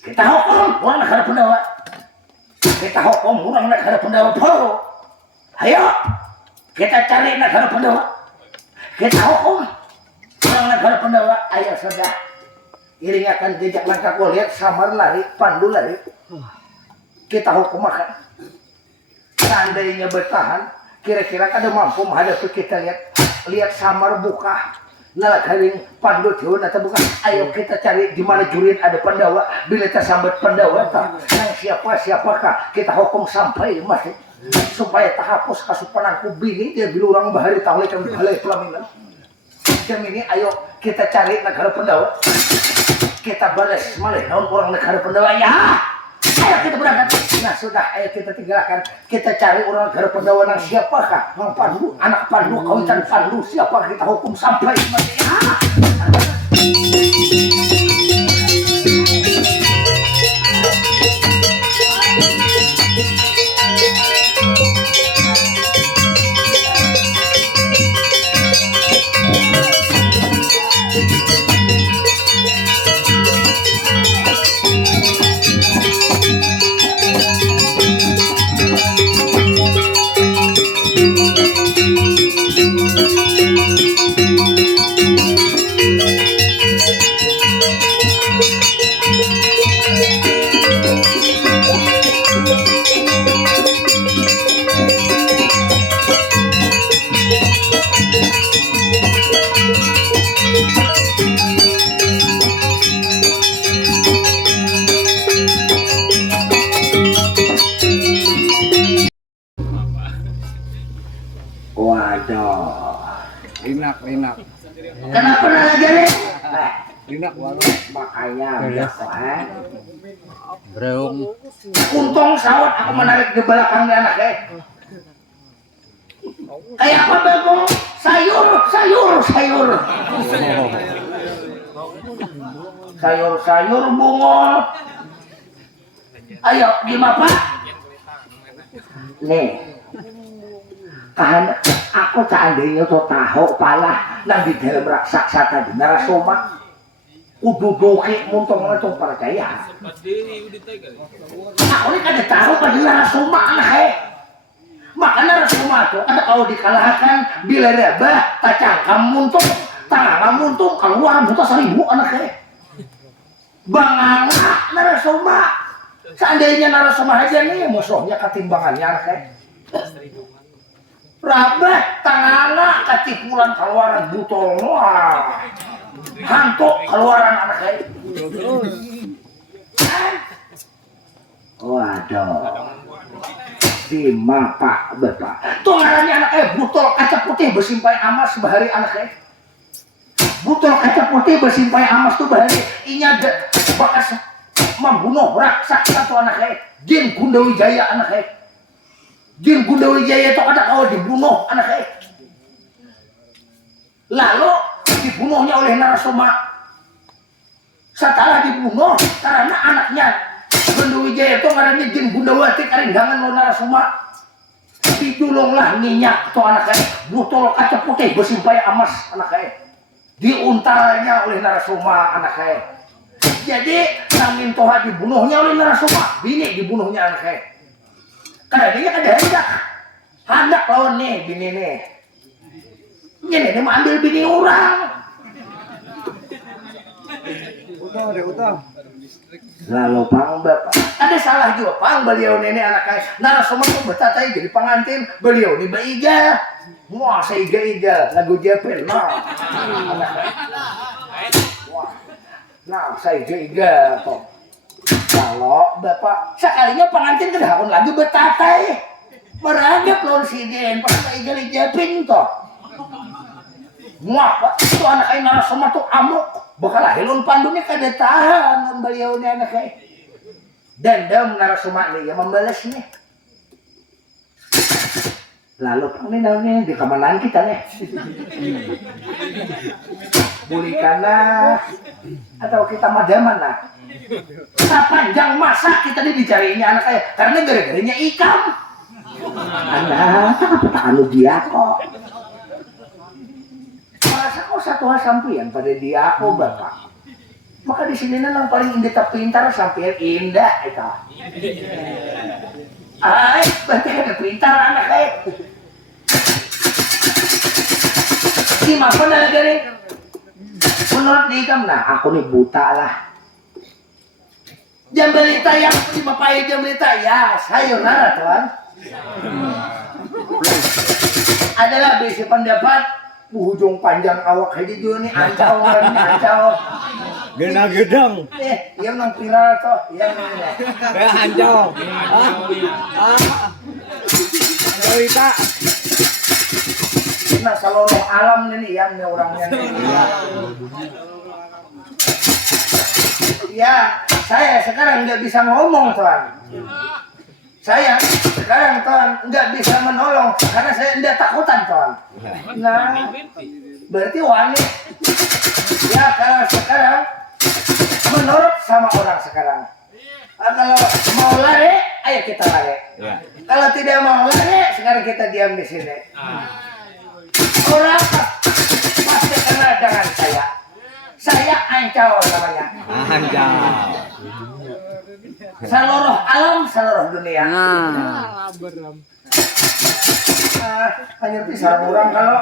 Kita hukum orang negara pendawa. Kita hukum orang negara pendawa. Ayo kita cari negara pendawa. Kita hukum orang negara pendawa. Ayo sudah. Iringakan jejak langkah gue lihat samar lari, pandu lari. Kita hukum makan. Seandainya bertahan, kira-kira kada mampu menghadapi kita lihat samar buka. Nah kali pandu jauh atau bukan. Ayo kita cari di mana jurid ada pendawa. Bila kita sambat pendawa tak. Yang siapakah kita hukum sampai masih supaya tak hapus kasupananku bini dia bila orang bahari tahu ikan balai pelaminan. Jam ini ayo kita cari negara pendawa. Kita balas malah orang negara pendawa ya. Ayo kita berangkat. Nah sudah ayo kita tinggalkan. Kita cari orang negara pendawa yang siapakah? Yang pandu, anak pandu, kawitan pandu. Siapa kita hukum sampai mati ya. Linak. Kenapa lagi nih? Linak walau Makanya Breung. untung sawat aku menarik di belakangnya anak kayak apa bego? Sayur bungol. Ayo gimana Pak? Nih kan aku seandainya tuh tahu pala nang di dalam raksasa tadi narasoma kudu doki muntong itu percaya aku ini kan tahu pada narasoma anak maka narasoma tuh ada kalau dikalahkan bila rebah tacangkam muntung tangan muntung keluar buta 1000 anak banganga narasoma seandainya narasoma aja nih musuhnya ketimbangannya anak rabah tangana katipulan keluaran butol wah hantu keluaran anak saya waduh si bapak tuh ngarannya anak butol kaca putih bersimpai amas bahari anak saya butol kaca putih bersimpai amas tuh bahari inya bakas membunuh raksasa tuh anak saya jin Gundawijaya anak saya Jin Gundawijaya itu ada kau dibunuh anak lalu dibunuhnya oleh narasoma setelah dibunuh karena anaknya Gundawijaya itu karena Jin Gundawati karindangan lo narasoma didulunglah minyak tuh anak botol kaca putih bersimpai amas anak diuntalnya oleh narasoma anak jadi Samin Toha dibunuhnya oleh narasoma bini dibunuhnya anak karena dia ada hendak lawan nih bini nih ini mau ambil bini orang utah lalu pang bapak ada salah juga pang beliau nenek anak kaya narasoma tuh bertatai jadi pengantin beliau nih baiga wah saya iga lagu Japel nah saya iga kok kalau bapak sekalinya pengantin kedahun lagi bertatai meragap lawan siden pakai iga-igapin toh muak pak itu anaknya narasoma tuh amuk bakal hilun pandunya kada tahan beliau nih anaknya dendam narasoma nih yang membalas nih lalu ini daunnya di kamanan kita nih bulikanlah atau kita madaman lah sepanjang masa kita nih dicarinya anak saya karena gara-garanya ikam anak apa anu dia kok merasa kok satu hal sampian pada dia kok bapak Maka di sini nang paling indah pintar sampai indah itu. Ay, berarti ada pintar anak kayak. Gimana na gani? Menurut dia kan, nah aku nih buta lah. Jam berita yang dipapai jam berita ya, sayonara tuan. Adalah besi pendapat ujung panjang awak aja juga nih ancau. Gena gedang. Yang nang viral toh, yang ini. Kayak hancau. Cerita. Nah seluruh alam ini yang orangnya nih. Ya, saya sekarang nggak bisa ngomong tuan. Saya sekarang tuan nggak bisa menolong karena saya tidak takutan tuan. Nah, berarti wangi. Ya kalau sekarang menurut sama orang sekarang. Kalau mau lari, ayo kita lari. Ya. Kalau tidak mau lari, sekarang kita diam di sini. Orang pasti kenal dengan saya. Saya Ancau namanya. Hancau. Seluruh alam, seluruh dunia. Hanya bisa orang kalau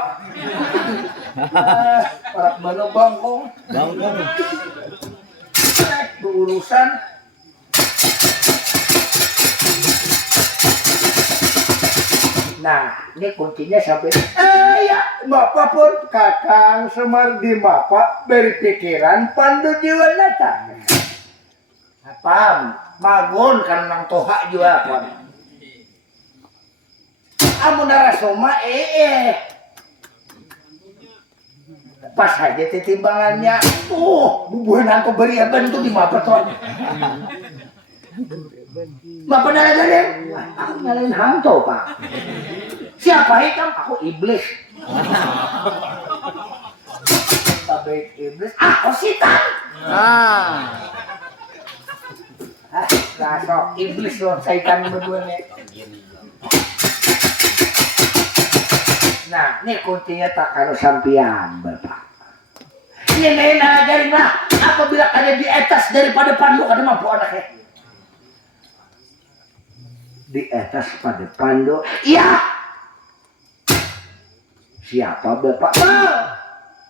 para bano bangkong. Berurusan. Nah, ini kuncinya sampai ya, Bapak pun Kakang Semar di Bapak beri pikiran pandu jiwa nata. Paham? Magun kan nang toha juga pun. Amun narasoma pas aja timbangannya. Bubuhan aku beri aban tuh di Bapak tuh. Bapak nalaga aku nyalain hantu pak. Siapa hitam? Aku iblis. Bapak iblis. Aku setan. Rasok iblis loh setan berdua nih. Nah, ini kuncinya tak kalau sampian bapak. Ini nalajarin lah. Apabila ada di atas daripada pandu ada mampu anaknya. Di atas pada pandu, iya. Siapa bapak?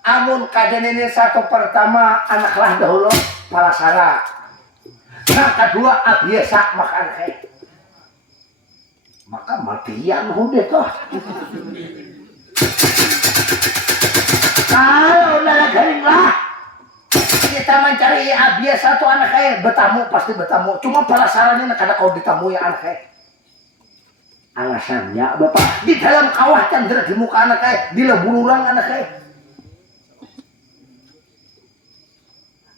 Amun kajian ini satu pertama anaklah dahulu palasara. Yang kedua abiasa makan maka matian udah toh. Kalau nalagaring lah kita mencari abiasa tuh anak bertamu pasti bertamu. Cuma palasarannya karena kau ditamu ya anak alasannya bapak di dalam kawah candra di muka anak di lebururang anak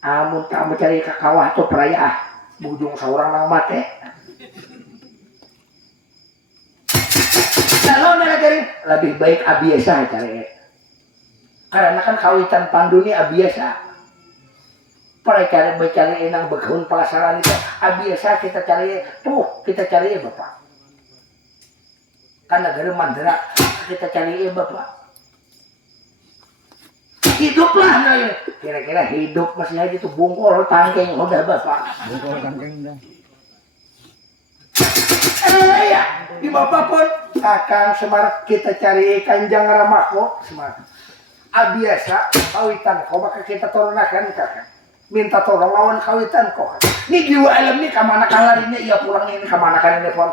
amun kamu cari ke kawah tuh peraya bujung seorang nang mati. Kalau nalagaring lebih baik abiasa cari karena kan kawitan pandu ini abiasa. Para cari enang begahun pelasaran itu abiasa kita cari kita cari bapak. Kan negara mandera kita cari bapak. Hiduplah nah, kira-kira hidup masih aja tuh bungkol tangkeng udah bapak. Bungkol tangkeng dah. Ya di bapak pun Kakang Semar kita cari Kanjang Ramako Semar. Abiasa kawitan kau maka kita turunakan kakak. Minta tolong lawan kawitan kau. Ini jiwa alam nih kemana kalarinya ia pulang ini kemana kan ini pun.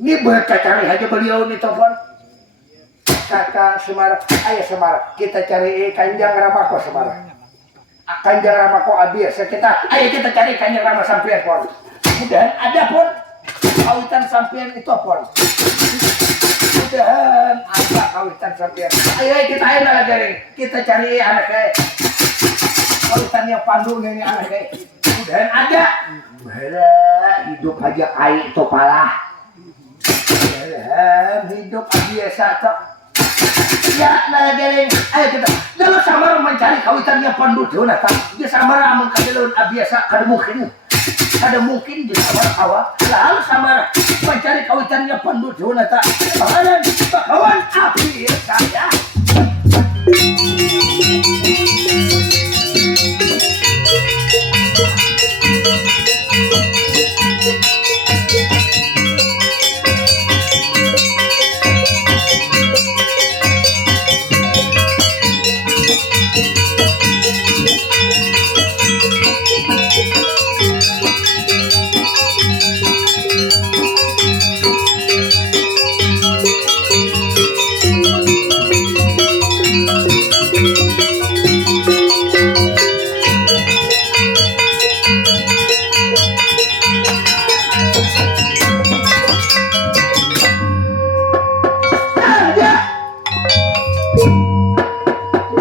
Ini berkacari aja beliau nih telepon. Kakang Semar, ayah Semar, kita cari Kanjang Ramako Semar. Kanjang Ramako abiasa kita, ayo kita cari Kanjang Rama sampean pon. Mudahan ada pon, kawitan sampean itu pon. Mudahan ada kawitan sampean. Ayo kita ayo lagi kita cari anaknya. Kawitan yang pandu nih anaknya. Mudahan ada. Hidup aja air itu palah. Hidup biasa toh. Ya, nalagaling. Ayo kita. Kalau samar mencari kawitan yang pandu nata. Dia samar amun kadelon biasa kada mungkin. Kada mungkin dia samar awak. Lalu samar mencari kawitan yang pandu nata. Bakawan api saya.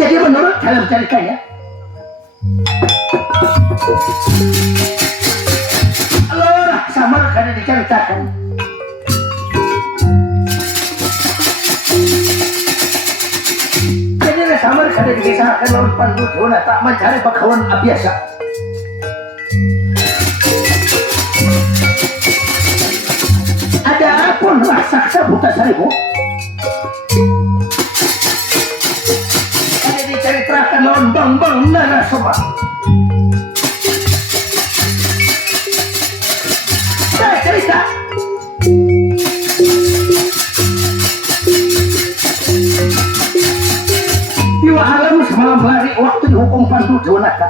Jadi menurut dalam ceritanya, Allah sama karena diceritakan. Jadi sama karena dikisahkan lawan Pandu Jona tak mencari bakawan biasa. Ada pun raksasa buta seribu. Diceritakan lawan bang Narasoma. Saya cerita Iwa alam semalam hari waktu dihukum Pandu Jonaka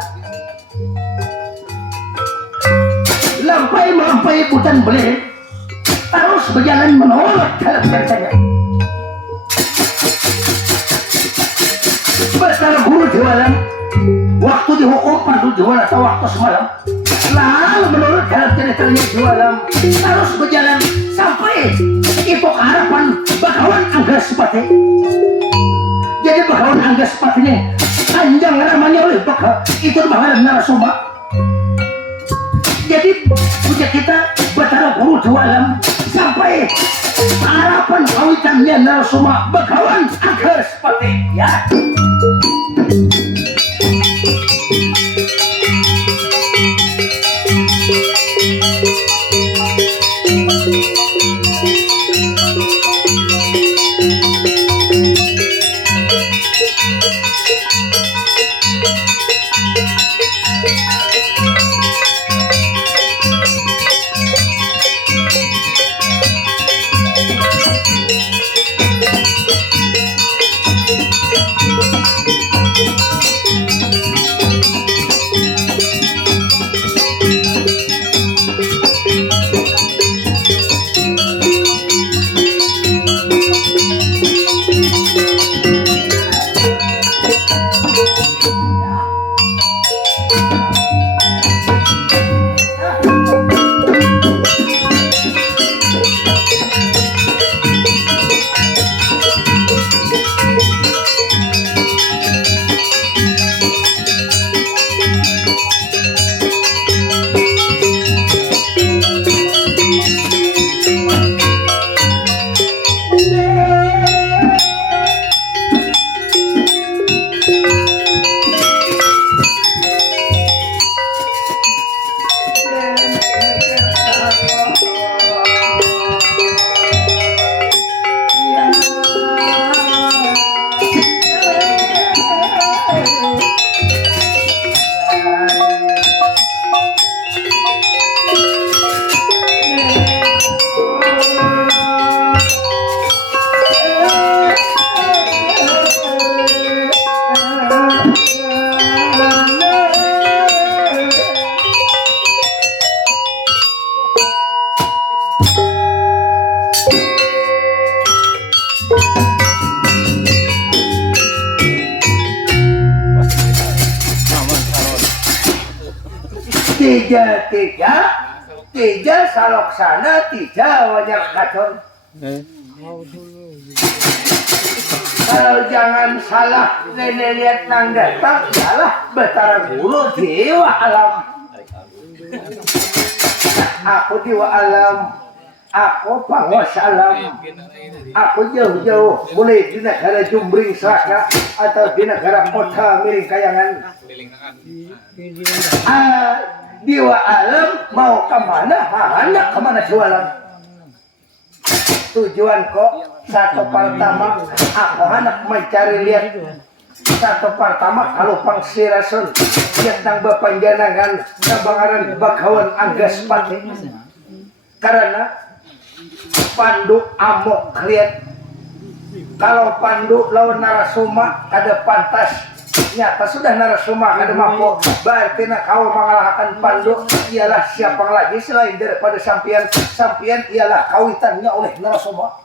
lampai hutan belir terus berjalan menolak dalam ceritanya. Betul guru jualan waktu dihukum Pandu jualan atau waktu semalam lalu menurut dalam ceritanya jualan terus berjalan sampai itu harapan bakawan angga sepati. Jadi bakawan angga sepati ini panjang namanya oleh bakal itu bakawan Narasoma. Jadi punya kita betara guru jualan sampai harapan kawitannya Narasoma bakawan angga sepati ya. tiga saloksana tiga wajar kacon. Kalau jangan salah nenek lihat nang datang salah betara guru dewa alam. Aku dewa alam, aku penguasa alam. Aku jauh-jauh mulai di negara Jumbring Saka atau di negara kota miring kayangan. Dewa alam mau kemana? Anak kemana jualan? Tujuan kok satu pertama aku anak mencari lihat Satu pertama kalau pangsirasun yang bapanjanangan nabangaran bakawan anggas pati karena pandu amok lihat kalau pandu lawan narasuma kada pantas nyata sudah narasuma kada mampu berarti nak kau mengalahkan pandu ialah siapa lagi selain daripada sampian ialah kawitannya oleh narasuma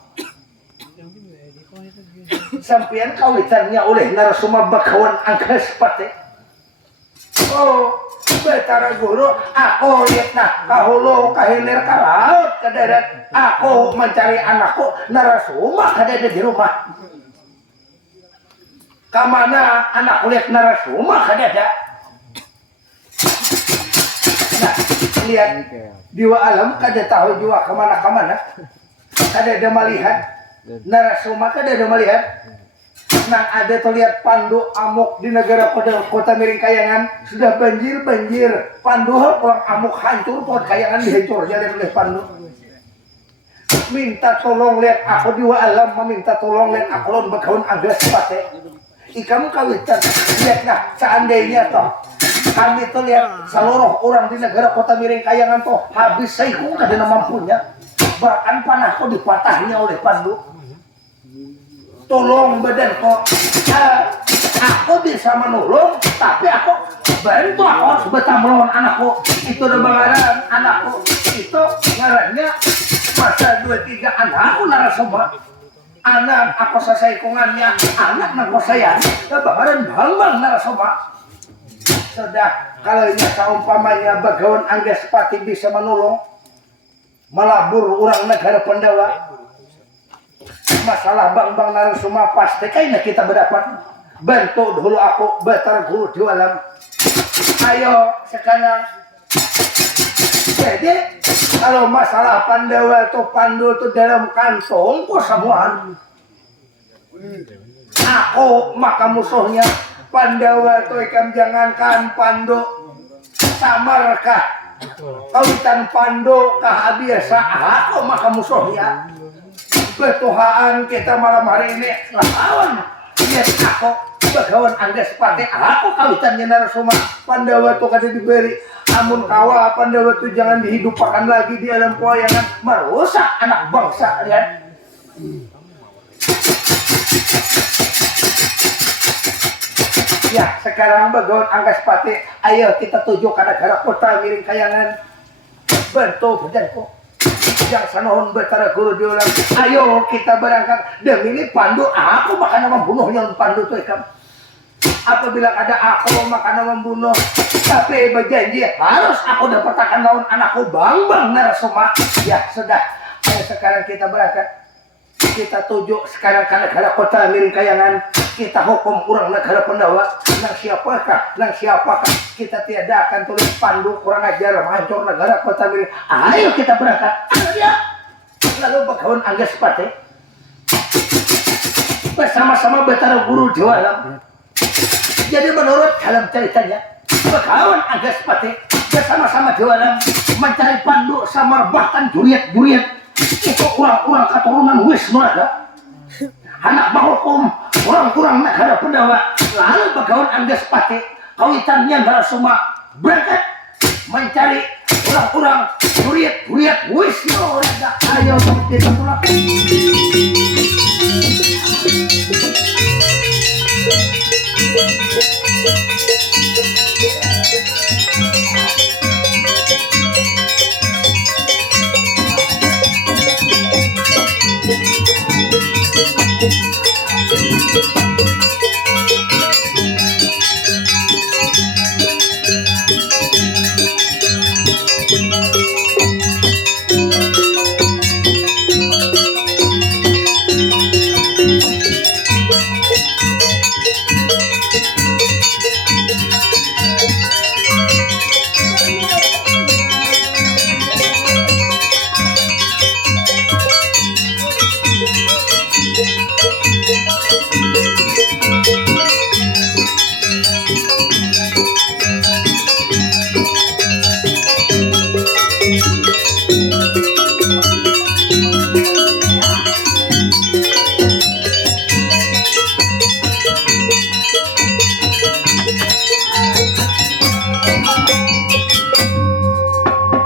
sampian kawitannya oleh narasuma bakawan angkas pati oh betara guru aku lihat nah kahulu kahilir ka laut ke darat aku mencari anakku narasuma kada ada di rumah kamana anak lihat narasuma kada ada nah lihat diwa alam kada tahu juga kemana kada ada melihat narasuma kada ada melihat nang ada terlihat pandu amuk di negara kota Miring Kayangan sudah banjir pandu pulang amuk hancur pohon kayangan dihancur jadi oleh pandu minta tolong lihat aku diwa alam meminta tolong lihat aku lon bakawan anggas pate ikamu kawitan lihat nah seandainya toh kami tuh lihat seluruh orang di negara kota Miring Kayangan toh habis saiku kada mampunya bahkan panahku dipatahnya oleh pandu tolong badan kok aku bisa menolong tapi aku bantu aku harus betah melawan anakku itu udah bangaran anakku itu ngarannya masa 2-3 anakku narasuma anak aku selesai kungannya anak nako sayang udah bangaran bang narasuma sudah kalau ini seumpamanya bagawan anggas pati bisa menolong melabur orang negara Pandawa masalah bang narasuma pasti kayaknya kita berdapat bantu dulu aku betar guru di alam ayo sekarang jadi kalau masalah Pandawa atau Pandu itu dalam kantongku semuaan aku maka musuhnya Pandawa itu ikan jangankan Pandu samarkah kawitan Pandu kah biasa aku maka musuhnya betuhaan kita malam hari ini lawan lihat aku bagawan anggas pati aku kawitannya narasuma Pandawa tuh kada diberi amun kawa Pandawa tuh jangan dihidupkan lagi di alam pewayangan merusak anak bangsa lihat ya sekarang bagawan anggas pati ayo kita tuju ke negara kota Miring Kayangan bantu badanku yang sanohon betara guru diulang ayo kita berangkat demi ini pandu aku makan membunuhnya pandu tuh ikam apabila ada aku makan membunuh tapi berjanji harus aku dapatkan lawan anakku bang narasuma ya sudah ayo sekarang kita berangkat kita tuju sekarang ke negara kota Miring Kayangan kita hukum orang negara Pandawa nang siapakah kita tiadakan tulis pandu kurang ajar hancur negara kota Miring ayo kita berangkat ya lalu bakawan anggas pati bersama-sama betara guru di alam jadi menurut dalam ceritanya bakawan anggas pati bersama-sama di alam mencari pandu samar bahkan juriat itu orang-orang keturunan Wisnu ada anak bahukum orang-orang negara Pandawa lalu bakawan anggas pati kawitannya narasuma berangkat mencari orang-orang juriat Wisnu ada ayo kita pulang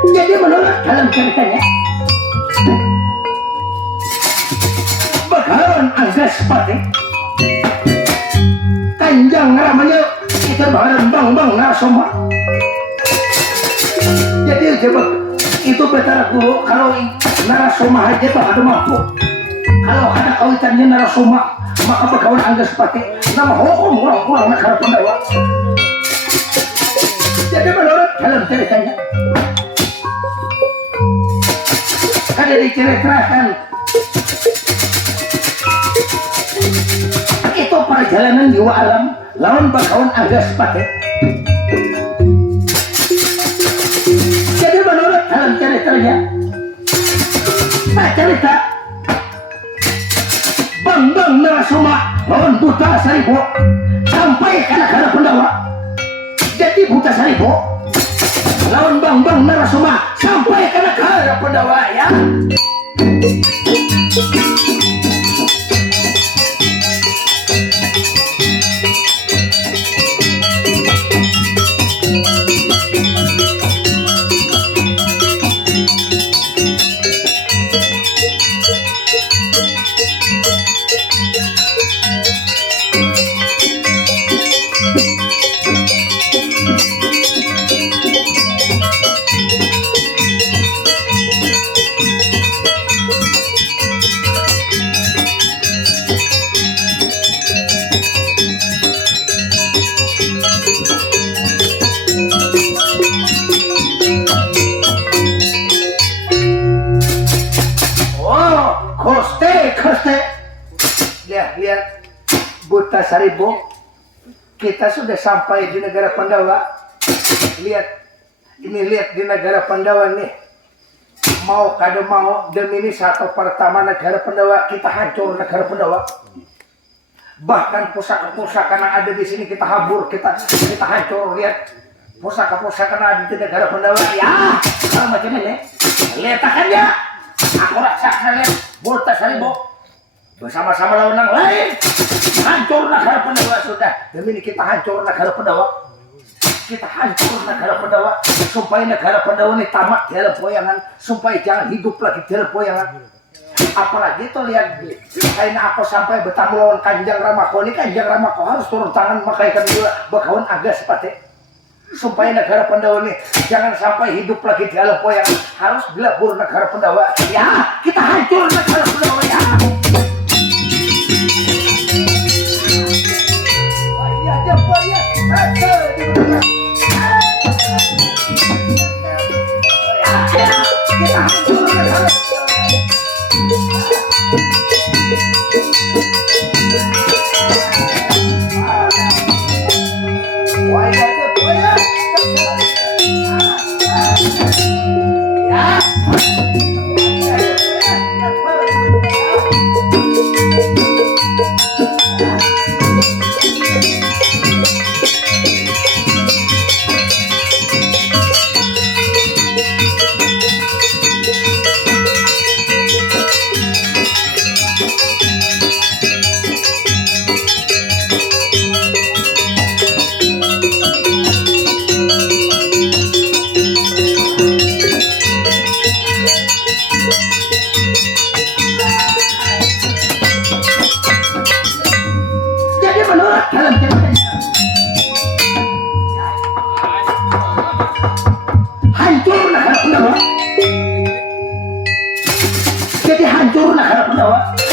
Jadi menurut dalam ceritanya Bakalan Anggaspati Kanjang namanya itu bang Narasoma. Jadi itu betara guru kalau Narasoma aja tuh ada mampu. Kalau ada kawitannya Narasoma maka Bakalan Anggaspati nama hukum orang-orang negara Pandawa. Jadi menurut dalam ceritanya ada diceritakan itu perjalanan jiwa alam lawan Bakawan Anggaspati. Jadi menurut dalam ceritanya cerita Bang Narasoma lawan Buta Saribo sampai ke negara Pandawa. Jadi Buta Saribo lawan Bang Narasoma sampai ke negara Pandawa ya. Lihat Buta Saribo, kita sudah sampai di negara Pandawa. Lihat di negara Pandawa nih. Mau kada mau demi ini satu pertama negara Pandawa kita hancur negara Pandawa. Bahkan pusaka-pusaka yang ada di sini kita habur, kita hancur. Lihat pusaka-pusaka yang ada di negara Pandawa. Ya, kalau macam ini, lihat aja. Aku raksasa lihat Buta Saribo bersama-sama lawan yang lain hancur negara Pandawa sudah. Demi ini kita hancur negara Pandawa. Kita hancur negara Pandawa supaya negara Pandawa ini tamat dalam poyangan, supaya jangan hidup lagi dalam poyangan. Apalagi itu lihat karena aku sampai bertamu lawan Kanjeng Ramako ini. Kanjeng Ramako harus turun tangan makaikan juga Bakawan Anggaspati supaya negara Pandawa ini jangan sampai hidup lagi di dalam poyangan, harus dilebur negara Pandawa. Ya, kita hancur negara Pandawa ya.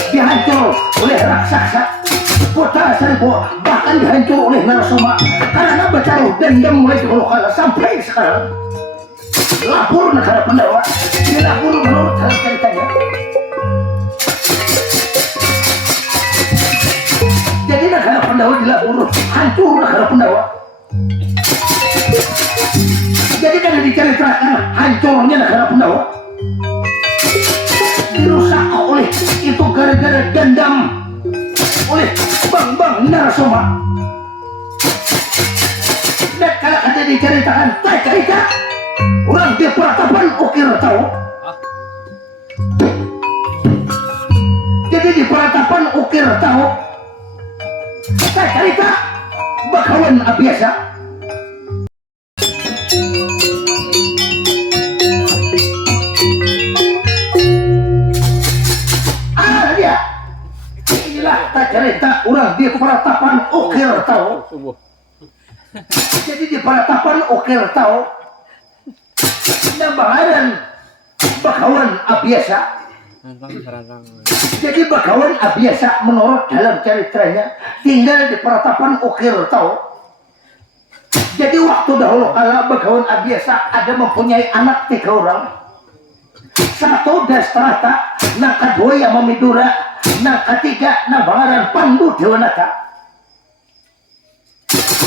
Dihancur oleh raksasa Buta Saribo, bahkan dihancur oleh Narasoma karena bertaruh dendam mulai dahulu kala sampai sekarang. Lapor negara Pandawa dilapor menurut dalam ceritanya. Jadi negara Pandawa dilapor hancur negara Pandawa. Jadi kan diceritakan hancurnya negara Pandawa dirusak oleh itu gara-gara dendam oleh Bang Narasoma. Dan kalau ada diceritakan cerita orang di Pratapan ukir tahu. Jadi di Pratapan ukir tahu cerita Bakawan biasa. ukir tahu. Subuh. Jadi di paratapan ukir tahu. Nambahan bakawan abiasa. Jadi bakawan abiasa menurut dalam ceritanya tinggal di paratapan ukir tahu. Jadi waktu dahulu kala bakawan abiasa ada mempunyai anak 3 orang. Satu Dastrata, nang kedua yang Mamidura, nang ketiga nang Bangaran Pandu Dewanata.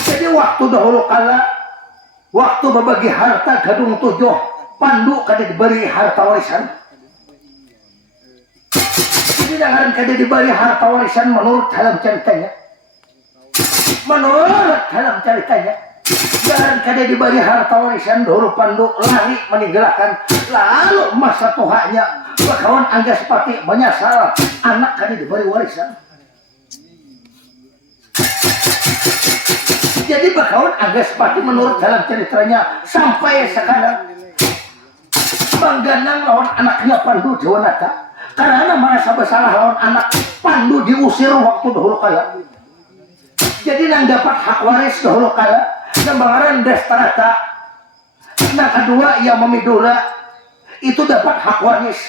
Jadi waktu dahulu kala, waktu berbagi harta gadung 7, Pandu kada diberi harta warisan. Jadi dengan kada diberi harta warisan menurut dalam ceritanya. Menurut dalam ceritanya, dan kada diberi harta warisan dahulu Pandu lari meninggalkan. Lalu masa tuanya bakawan Anggaspati menyasar anak kada diberi warisan. Jadi bakawan Anggaspati menurut dalam ceritanya sampai sekarang mengganang lawan anaknya Pandu Dewanata karena merasa bersalah lawan anak Pandu diusir waktu dahulu kala. Jadi nang dapat hak waris dahulu kala dan Bangaran Dastrata, nah kedua yang Mamidura itu dapat hak waris,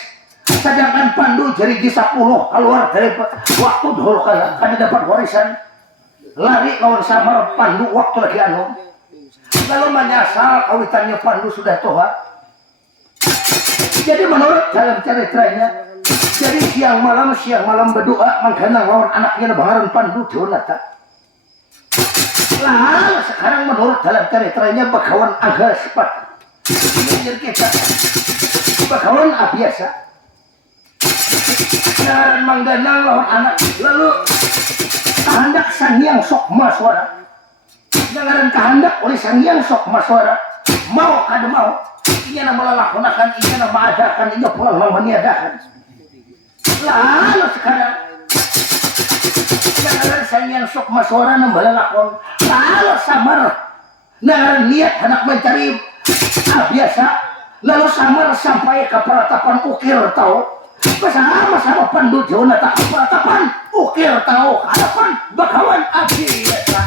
sedangkan Pandu jadi 10 keluar dari waktu dahulu kala kan dapat warisan, lari lawan samar Pandu waktu lagi anu, lalu menyasal kawitannya Pandu sudah tua. Jadi menurut dalam ceritanya, jadi siang malam berdoa mengganang lawan anaknya Bangaran Pandu Dewanata. Lalu sekarang menurut dalam ceritanya bakawan Anggaspati menjadi kita bakawan abiasa dan mengganang lawan anak lalu kehendak Sang Hyang Sokmaswara dengan kehendak oleh Sang Hyang Sokmaswara mau kada mau ia nama melakukan ia nama adakan ia pulang meniadakan. Lalu sekarang dengan Sang Hyang Sokmaswara membalakon lalu samar dengan niat hendak mencari biasa lalu samar sampai ke paratapan ukir tahu bersama-sama Pandu Dewanata paratapan ukir tahu hadapan bakawan abiasa.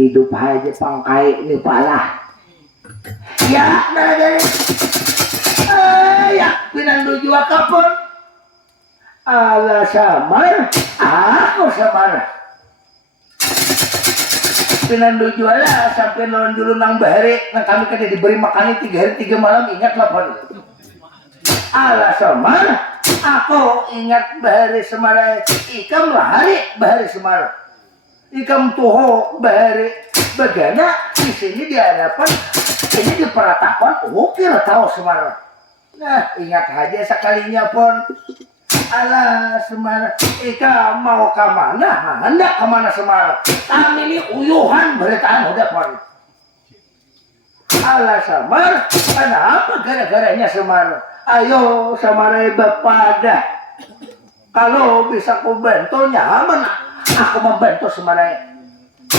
Hidup aja pangkai ini pala ya dari ya pinandu jua kapun ala samar aku samar pinandu juala sampai non dulu nang bahari nang kami kan diberi makan 3 hari 3 malam ingat lapor ala samar aku ingat bahari semara ikam lahari bahari semara ikam tuho bahari bagana di sini di hadapan ini di peratapan ukir tahu Semar. Nah ingat aja sekalinya pun ala Semar ikam mau ke mana hendak ke mana Semar kami ini uyuhan beritaan udah pun ala Semar kenapa gara-garanya Semar ayo Semar bapak dah kalau bisa ku bantu nyaman aku membantu semuanya.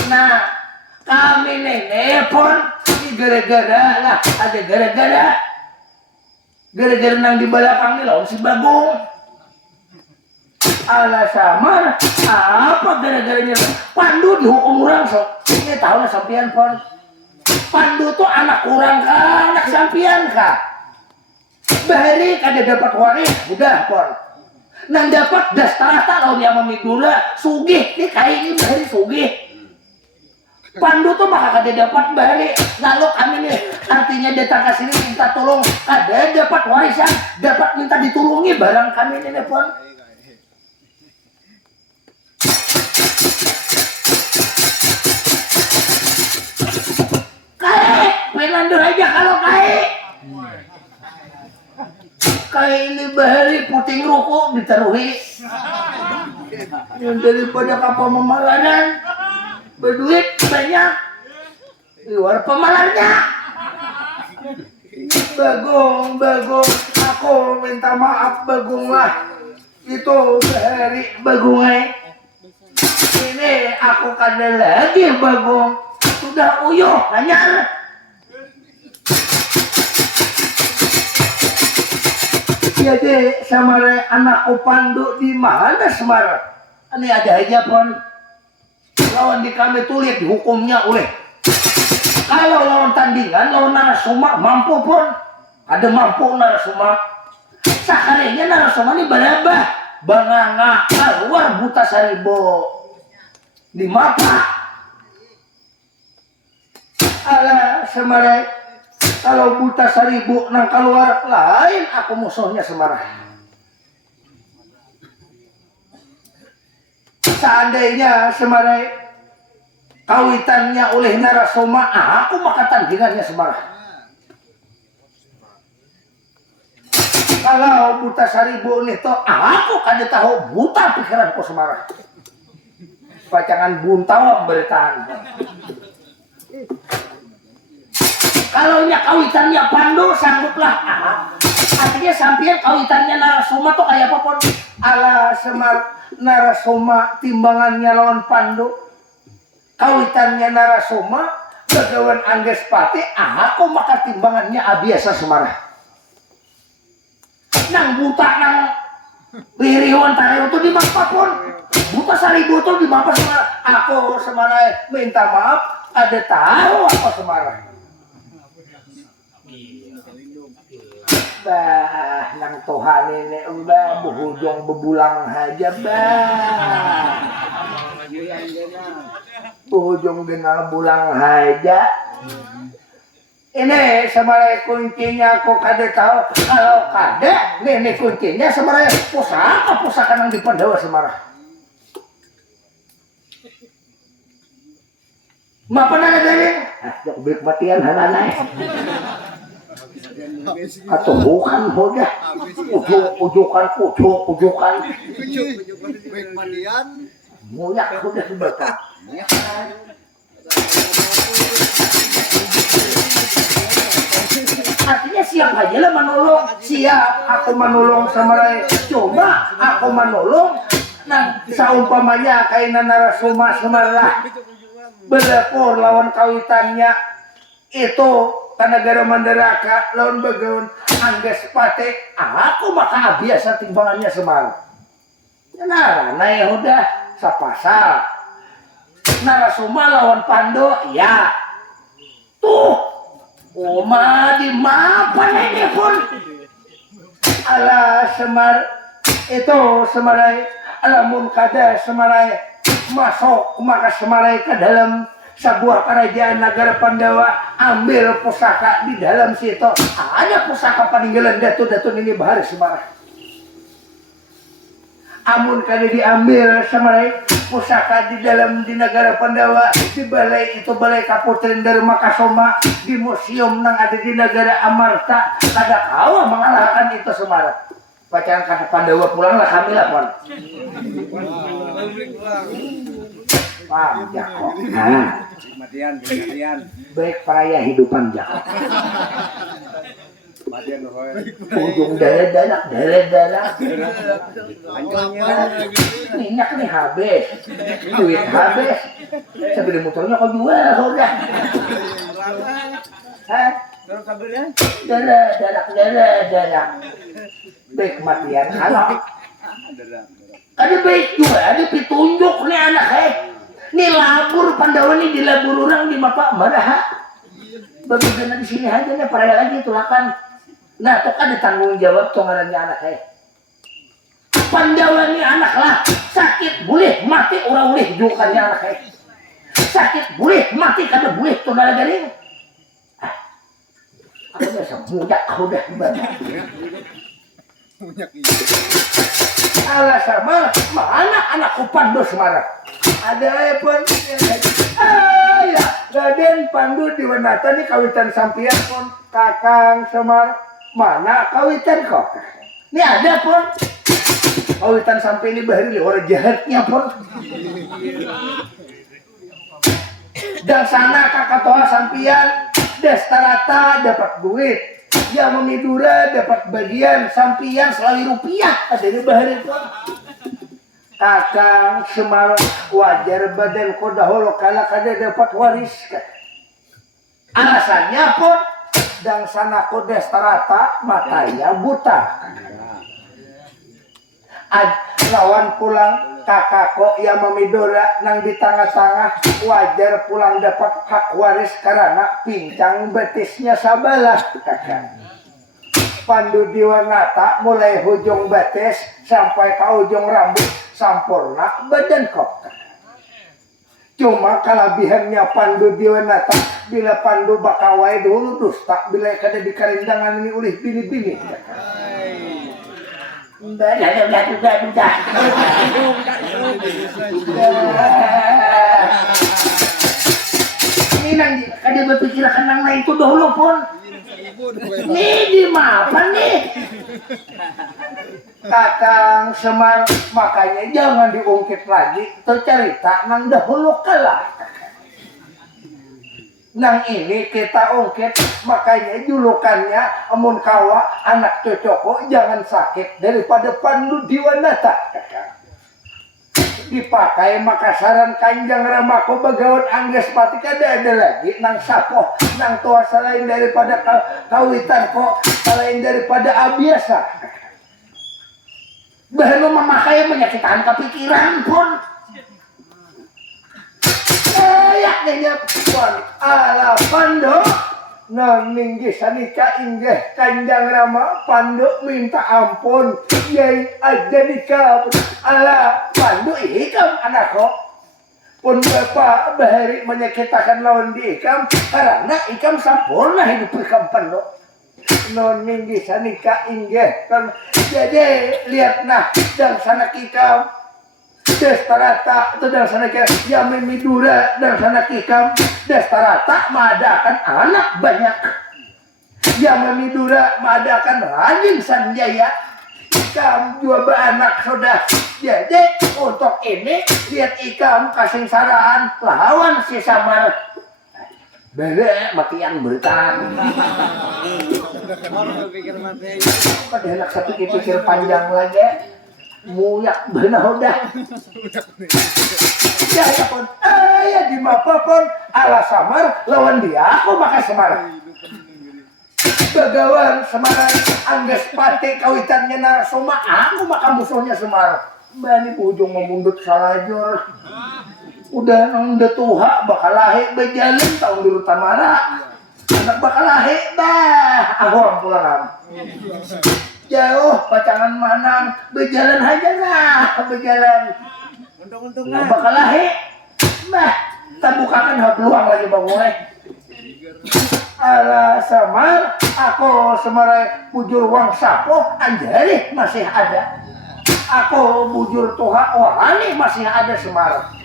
Nah, kami nenek pun gara-gara lah, ada gara-gara nang di belakang ni lawan si Bagong. Ala Samar, apa gara-garanya? Pandu dihukum orang so. Ini tahu lah sampean pun. Pandu tuh anak kurang kah, anak sampian kah? Bahari kada dapat waris, udah pon. Nang dapat dastarata kalau dia memidula, sugih, ini kayak ini bahari sugih. Pandu tuh maka kada dapat bahari, lalu kami nih, artinya datang ke sini minta tolong, kada dapat warisan, dapat minta ditulungi barang kami ini pon. Penandur aja kalau kayak ini bahari puting ruko ditaruhi yang daripada kapal memalaran berduit banyak luar pemalarnya. Bagong aku minta maaf Bagong lah, itu bahari Bagong ini aku kada lagi Bagong, sudah uyuh hanya jadi Samara anakku Pandu di mana Semara? Ini ada aja pon. Lawan di kami tuh lihat hukumnya oleh. Kalau lawan tandingan lawan Narasoma mampu pun. Ada mampu Narasoma. Sakarinya Narasoma ini berabah. Banganga keluar buta saribo. Di mapa. Alah Semara. Kalau buta seribu nang keluar lain aku musuhnya Semarang. Seandainya Semarang kawitannya oleh Narasoma, aku maka tandingannya Semarang. Kalau buta seribu nih toh aku kada tahu buta pikiranku Semarang. Pacangan buntawam beritaan. Kalau nya kawitannya Pandu sangguplah. Artinya sampean kawitannya Narasoma tuh kayak apa pun? Ala Semar Narasoma timbangannya lawan Pandu. Kawitannya Narasoma begawan Angges Pati, aku maka timbangannya abiasa Semarang. Nang buta nang ririwan tareo tuh di mana pun. Buta seribu tuh di mana Semarang. Aku Semarang minta maaf, ada tahu apa Semarang. Bah, nang Tuhan ini bah, berhujung bebulang aja bah. Berhujung dengan bulang aja. Ini sebenarnya kuncinya aku kada tahu. Kalau kada, ini kuncinya sebenarnya pusaka nang di Pandawa Semarang. Mapa na dari? Jok bik matian hananay. Atau bukan hoda ujukan muyak hoda bapak artinya siap aja lah menolong, siap aku menolong sama Rai, coba aku menolong nang saumpamanya kayak Narasoma Semarang berlepor lawan kawitannya itu Kanagara Mandaraka lawan begawan Angges Pati, aku maka biasa timbangannya Semarang. Ya narana ya udah sapasal. Narasoma lawan Pandu, ya. Tuh, oma di mapan ini pun. Ala Semar itu Semarai, alamun kada Semarai masuk maka Semarai ke dalam sebuah kerajaan negara Pandawa, ambil pusaka di dalam situ. Ada pusaka peninggalan datu-datu ini bahari Semarang. Amun kada diambil Semarang pusaka di dalam di negara Pandawa, di balai itu balai Kaputren Dharma Kasoma, di museum nang ada di negara Amarta, kada kawa mengalahkan itu Semarang. Bacaan kata Pandawa pulanglah kami lah pon. Paham Jako. Nah. Matian. Baik peraya hidupan Jako. Matian ujung dadak. Minyak nih habis. Duit habis. Sebelum motornya kau jual udah. Hah? Terus kabelnya? Dadak. Baik kematian kalau. Ada baik juga, ada petunjuk nih anak Nih labur Pandawa nih dilabur orang di Mapa Maraha. Berbeda di sini aja nih para lagi tulakan. Nah, tuh kan ditanggung jawab tongarannya anak saya. Pandawannya anak lah sakit boleh mati orang boleh jukannya anak saya. Sakit boleh mati kada boleh tunggal garing. Aku biasa muda kau dah banyak. Alasan mana anakku Pandu Semarang? Ada pun ya Raden Pandu Diwanata nih kawitan sampian pun Kakang Semar mana kawitan kok? Ini ada pun kawitan sampai ini bahari orang jahatnya pun. Dan sana kakak toa sampian Destarata dapat duit, yang memidura dapat bagian sampian selalu rupiah ada di bahari pun. Kakang Semar wajar badan ko dahulu kala kada dapat waris. Alasannya pun dan sana ko Destarata matanya buta. Lawan pulang kakak kok yang memidora nang di tengah-tengah wajar pulang dapat hak waris karena pincang betisnya sabalah kakak. Pandu Diwanata mulai hujung betis sampai ke ujung rambut sampurna badan kok. Cuma kelebihannya Pandu Diwanata bila Pandu bakawai dulu dusta bila kada dikarindangan ini oleh bini-bini. Udah. Ini nanti kada berpikiran nang lain itu dahulu pun. Nih di apa nih? Kakang Semar makanya jangan diungkit lagi tercerita nang dahulu kala. Nang ini kita ungkit makanya julukannya amun kawa anak cocoko jangan sakit daripada Pandu Diwanata. Dipakai makasaran Kanjeng Ramako Bagawan Angges Pati kada ada lagi nang sapoh nang tua selain daripada kawitan kok selain daripada abiasa. Baru memakai menyakitkan kepikiran pun. Yaknya pun ala Pandu non minggi sanika inggih Kanjeng Rama Pandu minta ampun yai aja dikau ala Pandu ikam anakku pun bapak bahari menyakitakan lawan di ikam karena ikam sampurna hidup ikam Pandu non minggi sanika inggih kan jadi lihat nah dan sana ikam Destarata itu dan sana yang memidura dan sana kikam Destarata mengadakan anak banyak yang memidura mengadakan rajin Sanjaya ikam dua anak sudah jadi untuk ini lihat ikam kasih saran lawan si Samar bere matian bertahan pada anak satu pikir panjang lagi muyak benar udah ya pun ya di mapa pun ala Samar lawan dia aku maka Semar Bagawan Semar Angges Pati kawitannya Narasoma aku maka musuhnya Semar bani ujung memundut salajur udah nang tuha bakal lahir bejalin tahun dulu Tamara anak bakal lahir dah aku pulang jauh pacangan manang berjalan aja lah berjalan untung-untung nah, bakal lahir nah tak bukakan hak peluang lagi bang gue ala Semar aku Semar bujur wang sapo anjari masih ada aku bujur tuha wani masih ada Semar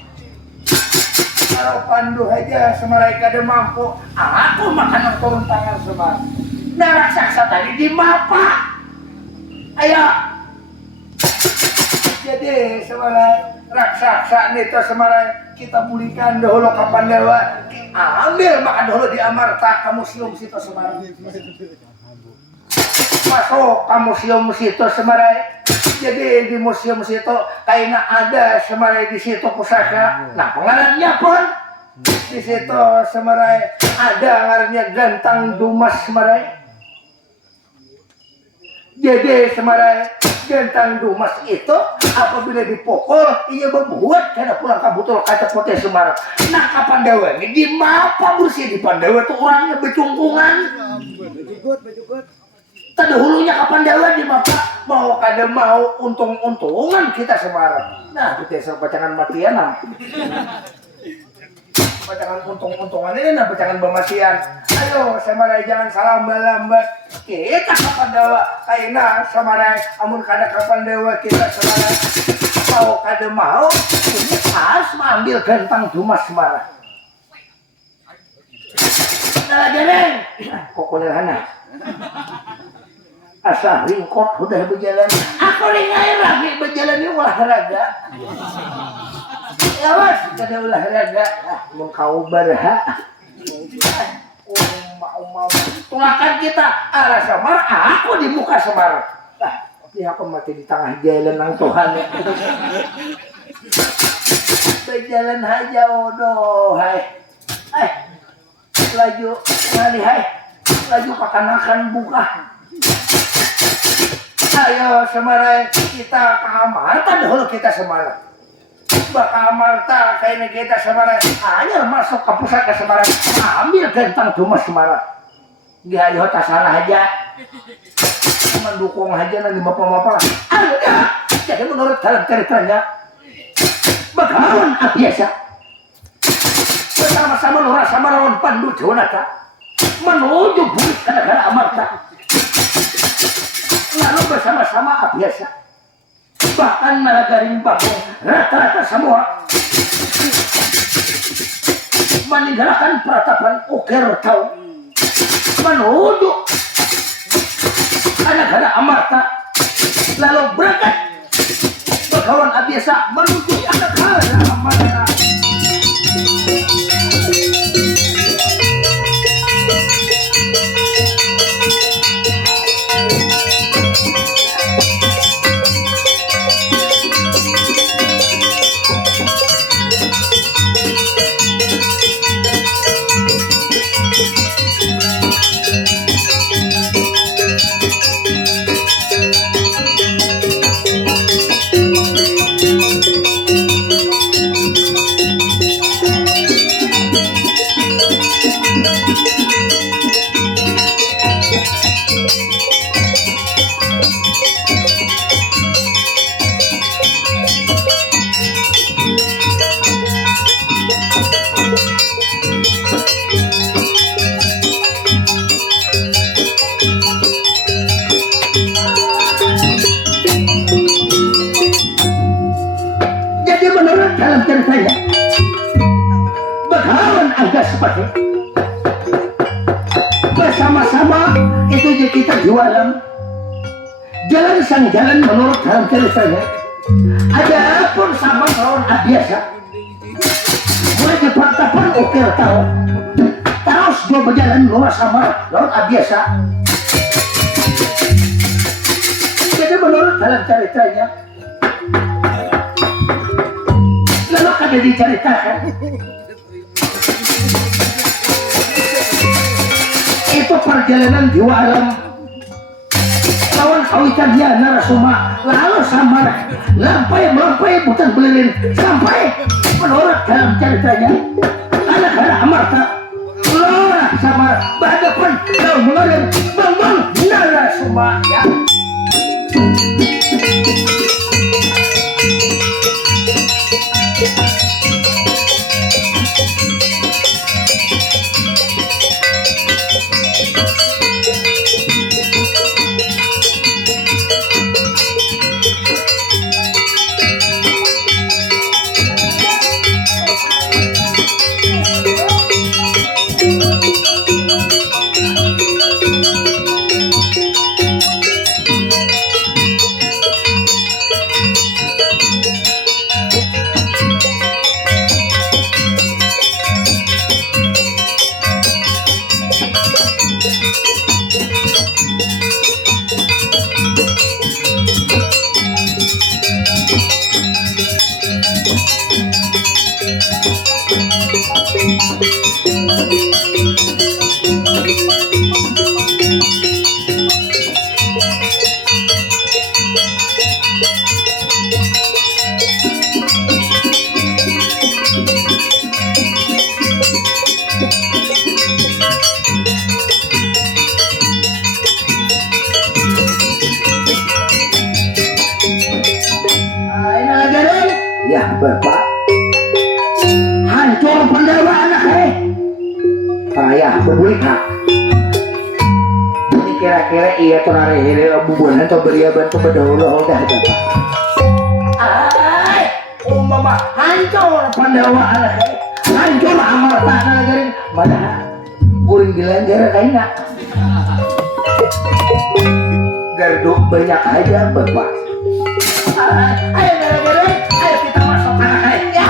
kalau Pandu aja Semar kada mampu aku makan turun tangan Semar nah raksasa tadi di mapa ayo jadi Semarai raksasa nito Semarai kita pulihkan dahulu kapan dewa ambil makan dahulu di Amarta ke museum situ Semarai masuk ke museum situ Semarai jadi di museum situ kayaknya ada Semarai di situ pusaka nah pengarannya pun di situ Semarai ada ngarannya Gantang Dumas Semarai jadi Semarai Gentang Dumas itu apabila dipukul ia membuat karena pulang kabutul kata pote Semarang. Nah kapan Pandawa ini di mapa bersih di Pandawa tuh orangnya becungkungan. Tadi hulunya kapan Pandawa di mapa mau kada mau untung-untungan kita Semarang. Nah kita bacangan matian bacangan untung-untungan ini nah bacangan bematian. Ayo Semarang jangan salah lambat. Kita kapan Pandawa kaina Semarang amun kada kapan Pandawa kita Semarang mau kada mau ini harus mengambil Gentang Dumas Semarang. Nah jeneng kok kolehana asal ringkot udah berjalan aku ringai lagi berjalan ini olahraga ya mas kada olahraga mau kau berhak mau tulakan kita arah Semar aku di muka Semar tapi aku mati di tengah jalan ng Tuhan ya berjalan aja odoh hai laju ngali hai laju pakanakan buka ayo Semarang kita ke Amarta dahulu kita Semarang bakal Amarta kayaknya kita Semarang hanya masuk ke pusat ke Semarang ambil Gentang Dumas Semarang dia ayo tak salah aja mendukung aja nanti bapak-bapak jadi menurut dalam ceritanya bagaimana biasa bersama-sama Lurah sama lawan Pandu Jonata menuju bumi ke negara Amarta lalu bersama-sama biasa bahkan Nalagaring Bagong rata-rata semua meninggalkan peratapan Uker Tau menuju ke negara Amarta lalu berangkat berkawan biasa menuju ke negara Amarta. Bersama-sama itu je kita jualan jalan sang jalan menurut dalam ceritanya ada pun sama lawan biasa mulai di peratapan Uker Tau terus dia berjalan luar sama lawan biasa jadi menurut dalam ceritanya lalu kada diceritakan itu perjalanan jiwa alam lawan kawitan dia Narasoma lalu samar lampai bukan belirin sampai menurut dalam ceritanya negara Amarta Lora samar bahadapan lalu mengalir Bambang Narasoma ya. Ya Bapak hancur Pandawa anak ayah bebulik hak ini kira-kira iya tunari hiri bubuhan atau beria bantu berdahulu udah Bapak ay umpama hancur Pandawa anak hancur amal tanah negeri mana guring dilanjar kayaknya gardu banyak aja Bapak ayo negeri ayo kita masuk anak ya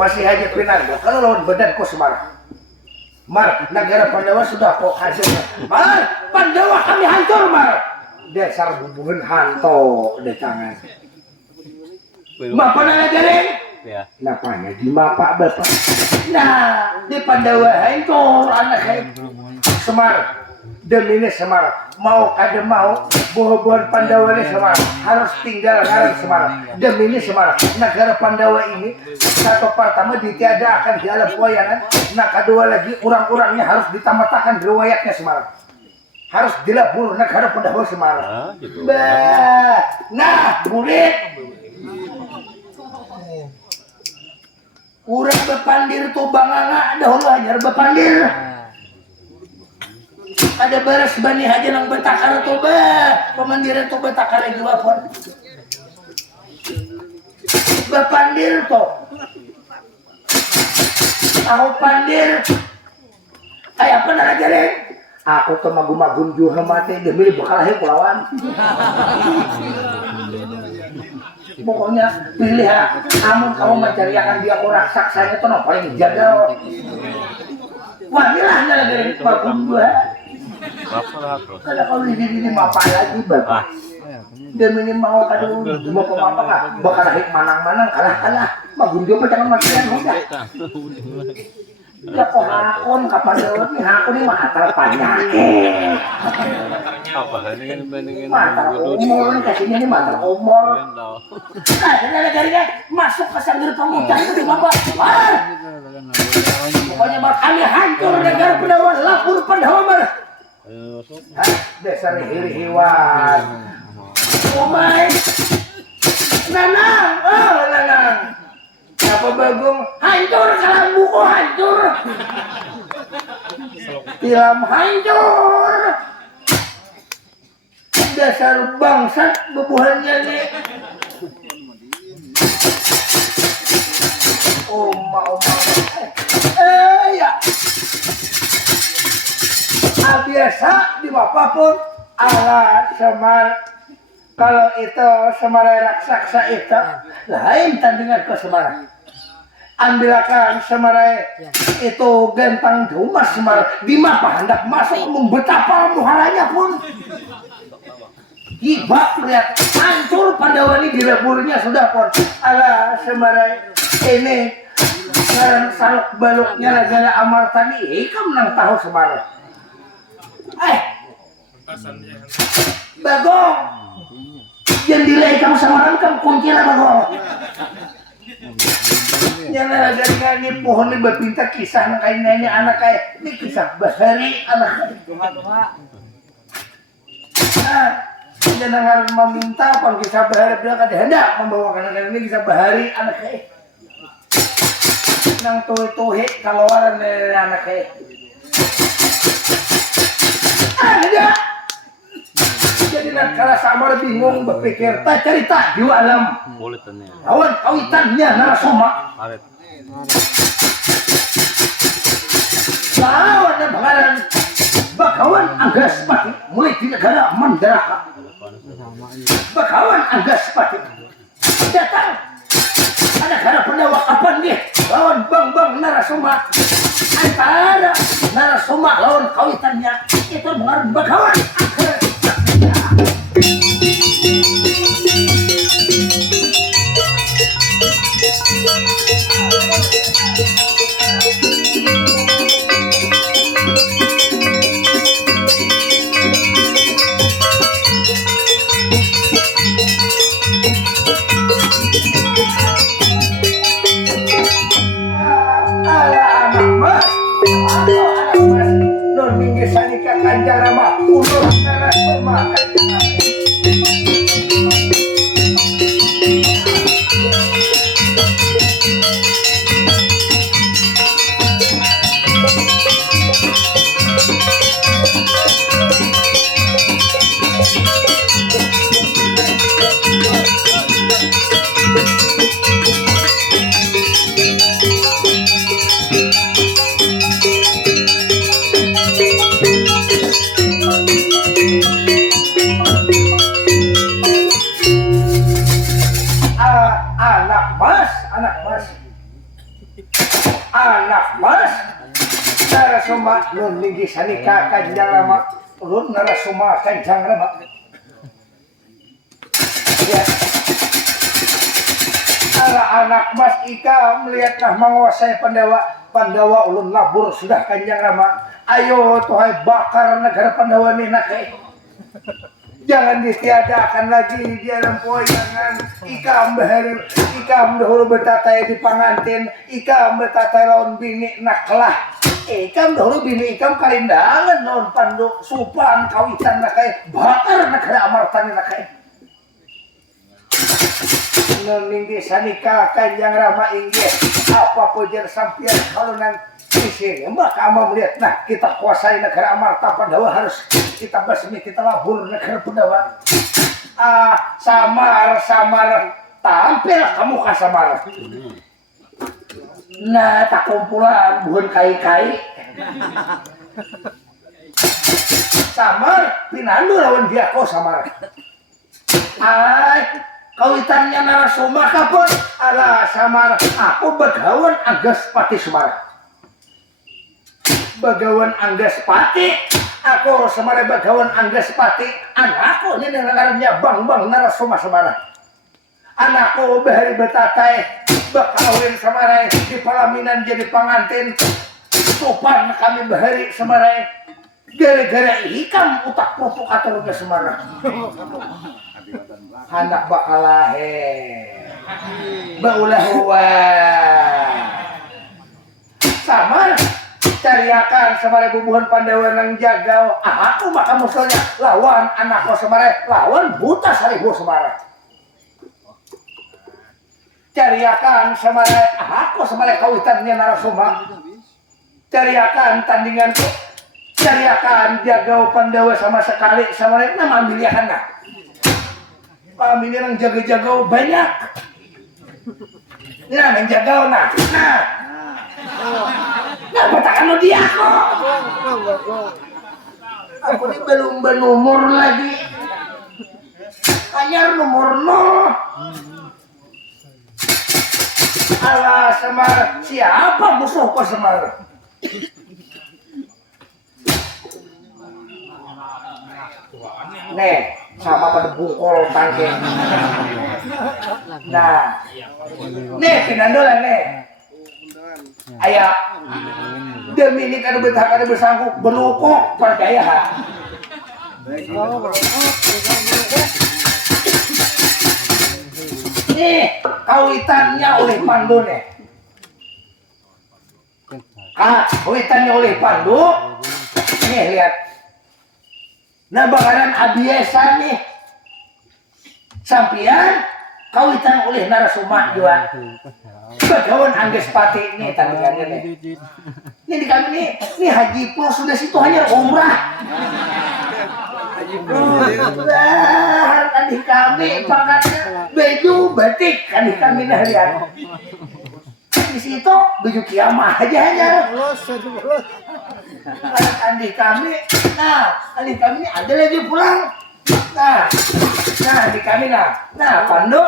masih aja pinang kalau lawan badan kok Semar Mar negara Pandawa sudah kok hasilnya Mar Pandawa kami hancur Mar dasar bubuhan hanto di tangan Bapak ngajarin ya napanya di Bapak nah di Pandawa hancur anak Semar demi ini Semar mau kada mau buah-buahan Pandawa ini Semar harus tinggal ngaran Semar demi ini Semar negara Pandawa ini satu pertama ditiadakan di alam wayangan nah kedua lagi orang-orangnya harus ditamatakan riwayatnya Semar harus dilabur negara Pandawa Semar gitu. nah murid urang bepandir tuh banganga dahulu ajar bepandir ada beres bani aja nang betakar tuh pemandiran tuh betakar juga pun bepandir tuh tahu pandir kayak apa nara jare aku tuh magu-magun juga mati demi bakal akhir kulawan pokoknya pilih ya kamu mencari akan dia aku raksasanya tuh no paling jaga wadilah nara jare magun juga kada kalau ini apa lagi Bapak dan ini mau kado mau pemapa kah bakal hik manang-manang kalah magun juga jangan makian udah ya kok hakon kapan lewat nih hakon ini matal penyakit apa ini kan bandingin matal umur nih kasihnya ini matal umur nah negara-negara masuk ke sanggar pemuda itu Bapak pokoknya kami hancur negara Pandawa lapor Pandawa marah dasar hiri-hiwan umay nanang nanang apa bagong hancur kalang buko hancur tilam hancur dasar bangsat bebuhannya nih oma ya biasa di apapun ala Semar kalau itu Semar raksasa itu lain tandingan ke Semar ambilkan Semar itu gentang dumas Semar di mapa hendak masuk betapa muhalanya pun gibak lihat hancur Pandawa ini dileburnya sudah pun ala Semar ini sekarang saluk baluknya negara Amar tadi ikam nang tahu Semar Bagong yang dilai kamu sama orang kamu kunci lah Bagong yang ada dengan pohon ini berpinta kisah kayak nenek anak kayak ini kisah bahari anak jangan meminta pun kisah bahari dia kada hendak membawakan anak ini kisah bahari anak kayak nang tuhe keluaran dari anak kayak ada jadi nak kalah Samar bingung berpikir tak cerita di alam awan kawitannya narasoma lawan dan bakalan bakawan anggas pati mulai di negara Mandaraka bakawan anggas pati datang anak harap pendawa kapan nih lawan bang narasoma antara narasoma lawan kawitannya itu mengarut bakawan Kanjarama ulur narasoma anak mas narasoma nun linggi sanika kanjang rama ulun narasoma kanjang rama ya ala anak mas ika melihat nah menguasai Pandawa ulun labur sudah kanjang rama ayo tuhai bakar negara Pandawa nih nak jangan ditiadakan lagi di dalam poyangan ikam dahulu bertatai di pangantin ikam bertatai lawan bini naklah ikam dahulu bini ikam kalindangan lawan panduk supan kawitan nakai bakar negara amartan nakai ninggi sanika kanjang rama inggih apa pujar sampian kalunan di sini mbak kamu melihat nah kita kuasai negara Amarta Pandawa harus kita basmi kita labur negara Pandawa samar tampil kamu kasamar nah tak kumpulan bukan kai samar pinandu lawan dia kau samar kawitannya narasoma kapun ala samar aku begawan Anggas Pati Semar Bagawan Anggas Pati aku semare Bagawan Anggas Pati anakku ini ngarannya bang narasoma semara anakku bahari betatai bakawin semare di palaminan jadi pangantin sopan kami bahari semare gara-gara ikam utak provokator ke semara anak bakalahe baulah huwa samar cariakan semare bubuhan Pandawa nang jagau aku maka musuhnya lawan anakku semare lawan buta seribu semare cariakan semare aku semare kawitannya narasoma cariakan tandinganku cariakan jagau Pandawa sama sekali semare nama ambiliakan nah kami nang jaga-jagau banyak nah nang jagau nah batakan lo dia aku ini belum bernomor lagi hanya nomor 0 ala Semar siapa musuh kau Semar nih sama pada bungkol tangking nah nih pinandolan nih ayah demi ini kan betah bersangkut berlukuk percaya ha nih kawitannya oleh Pandu nih kawitannya oleh Pandu nih lihat nah bakaran abiasa nih sampian kawitan oleh narasoma juga Bagawan Anggas Pati ini tandingannya nih ini di kami nih Haji Plus sudah situ hanya umrah Haji Plus tadi kami pakatnya baju batik tadi kami nih lihat di situ baju kiamah aja hanya adik kami adik kami ada lagi pulang nah adik kami nah Pandu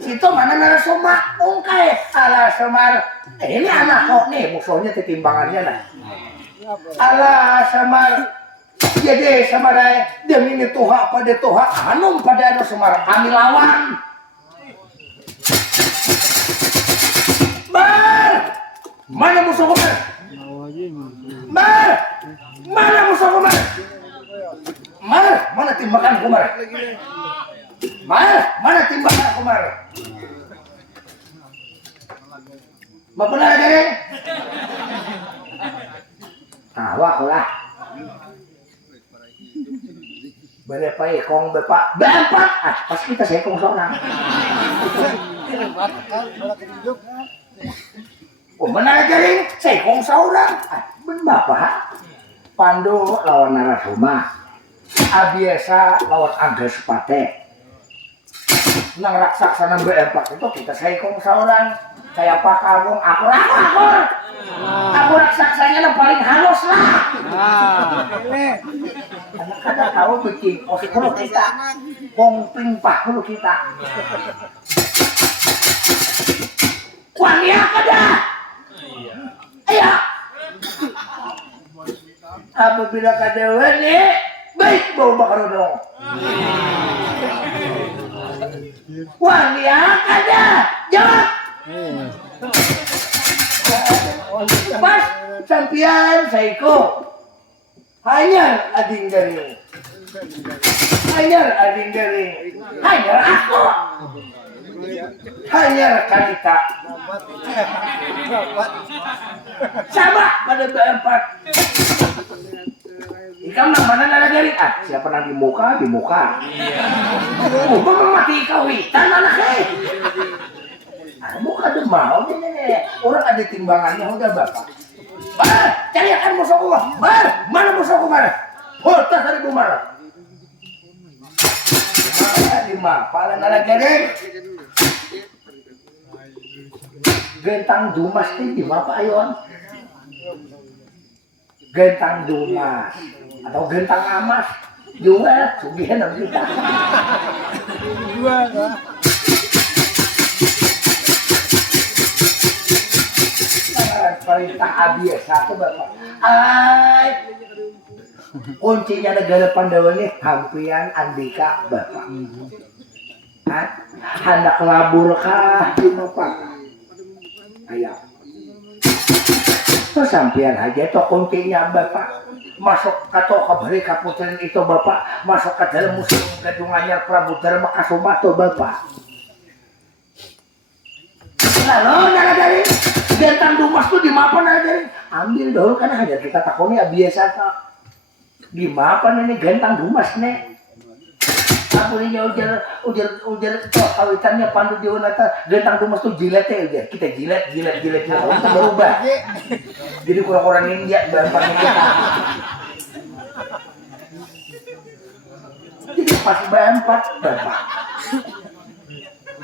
Situ mana Narasoma ungkai ala Semar. Ini anak kok nih musuhnya timbangannya nah. Ala Semar. Jadi Semar demi ini tuha pada tuha anum pada anu Semar kami lawan. Bar. Mana musuh Semar? Bar. Mana musuh Semar? Mar, mana timbangan Kumar? Mar, mana timbangan Kumar? Bapak nak jadi? Awak lah. Berapa ekong bapak? Berempat. Pas kita sekong seorang. Oh, mana jadi? Sekong seorang. Ben bapak. Pandu lawan Narasoma. Abiasa lawan Angga Sepate. Nang raksasa nang berempat itu kita sekong seorang. Saya Pak Agung, aku. Aku raksasanya yang paling halus lah. Kadang-kadang tahu bikin oskolo kita, pongping pahulu kita. Wangia kada. Ayo. Apabila kada wani, baik bau bakar dong. Wangia kada. Jawab. Pas sampian saiko hanya ading garing hanya aku hanya kanita sama pada berempat ikam nang mana nala garing siapa nang di muka mati kawitan anaknya muka ada mau ini orang ada timbangannya udah bapak. Bar, carikan musuh gua. Bar, mana musuh gua mana? Hotas dari gua mana? Lima, paling ada gede. Gentang Dumas ini di mana Pak Ayon? Gentang Dumas atau gentang Amas juga sugihan kita. Perintah abiasa itu bapak. Kuncinya negara Pandawa ini Hampian Andika bapak. Hendak labur kah di bapak? Ayo. Terus sampian aja itu kuncinya bapak. Masuk ke toko beri kaputen itu bapak. Masuk ke dalam museum Gedung Anyar Prabu Dharma Kasuma tuh bapak. Lalu nara dari Gentang Dumas tuh di mapan nara dari ambil dulu kan aja kita takutnya biasa tak di mapan ini Gentang Dumas nih aku ini ujar toh kawitannya Pandu Dewanata Gentang Dumas tuh jiletnya ujar kita jilet kita berubah jadi kurang-kurang India bampangnya kita jadi pas berempat bapak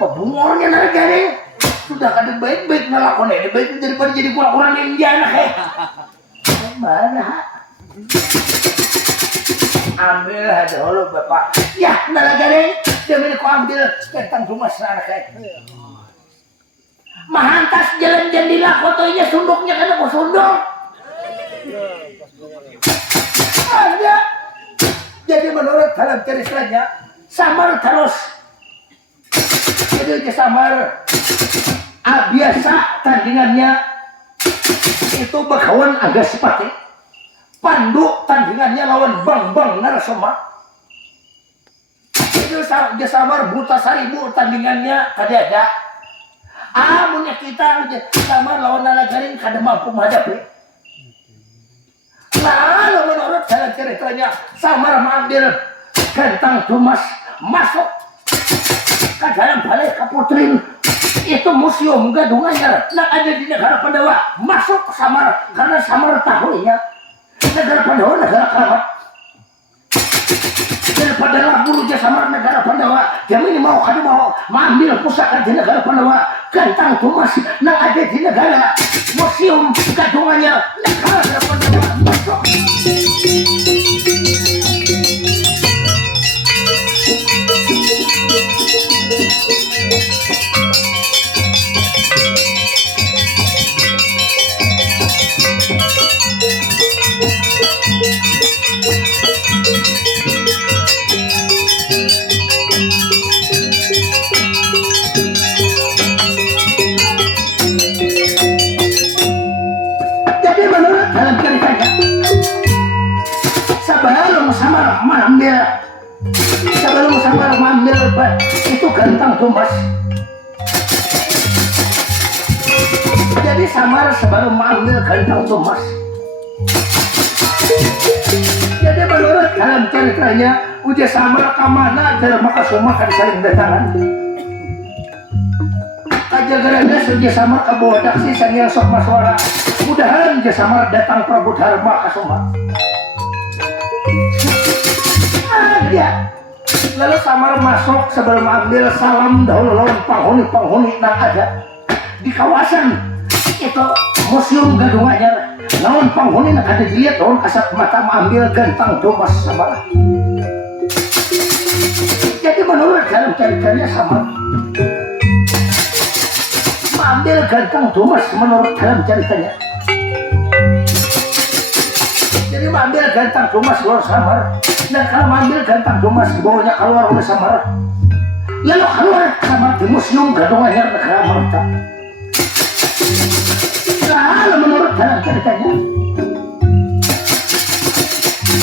pebungornya nara dari sudah kada baik-baik ngelakon ini baik daripada jadi kurang-kurang ninja anak mana ambil aja dulu bapak ya nalagari demi ko ambil Gentang Dumas anak mahantas jalan jendela fotonya sunduknya kada ko sunduk ada jadi menurut dalam ceritanya samar terus jadi samar biasa tandingannya itu bakawan agak sepati Pandu tandingannya lawan Bang Narasoma itu samar Buta Saribu tandingannya kada amunnya kita samar lawan Nalagaring kada mampu menghadapi lalu menurut dalam ceritanya samar mengambil Gentang Dumas masuk ke dalam balai Kaputrin itu museum Gedung Anyar yang ada di negara Pandawa masuk Samar karena Samar tahunya negara Pandawa negara keramat daripada labur aja Samar negara Pandawa jam ini mau mengambil pusaka di negara Pandawa Gentang Dumas yang ada di negara museum Gedung Anyar negara Pandawa masuk Jadi menurut dalam ceritanya, sebelum Samar mengambil itu gantang tumbas. Jadi Samar sebelum mengambil gantang tumbas. Jadi menurut dalam ceritanya, uji Samar kamana dalam maka semua kan saling datangan. Kajagaranya uji Samar kabodak si sang sok maswara. Mudahan uji Samar datang Prabu Dharma kasuma. Dia. Lalu Samar masuk sebelum ambil salam dahulu lawan penghuni yang ada di kawasan itu museum Gadung Anyar. Lawan penghuni yang ada dilihat lawan kasat mata mengambil gantang domas Samar. Jadi menurut dalam ceritanya Samar mengambil gantang domas menurut dalam ceritanya. Jadi mengambil gantang domas luar Samar. Dan kalau mengambil gantang domas bawanya keluar oleh Samar. Lalu keluar Samar di museum Gadung Anyar negara Marta. Lalu menurut dalam ceritanya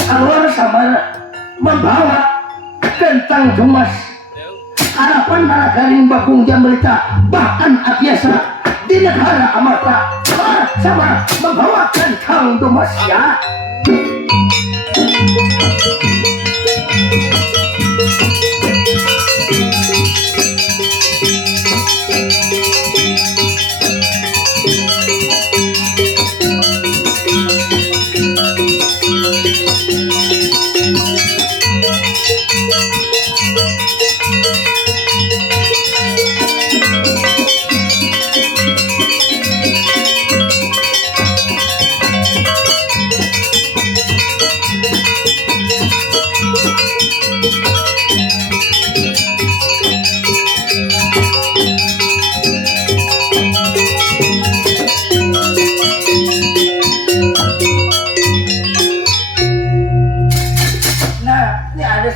keluar Samar membawa gantang domas harapan Malagaring Bagong Jambrita bahkan Abiasa di negara Amarta. Samar membawa gantang domas ya.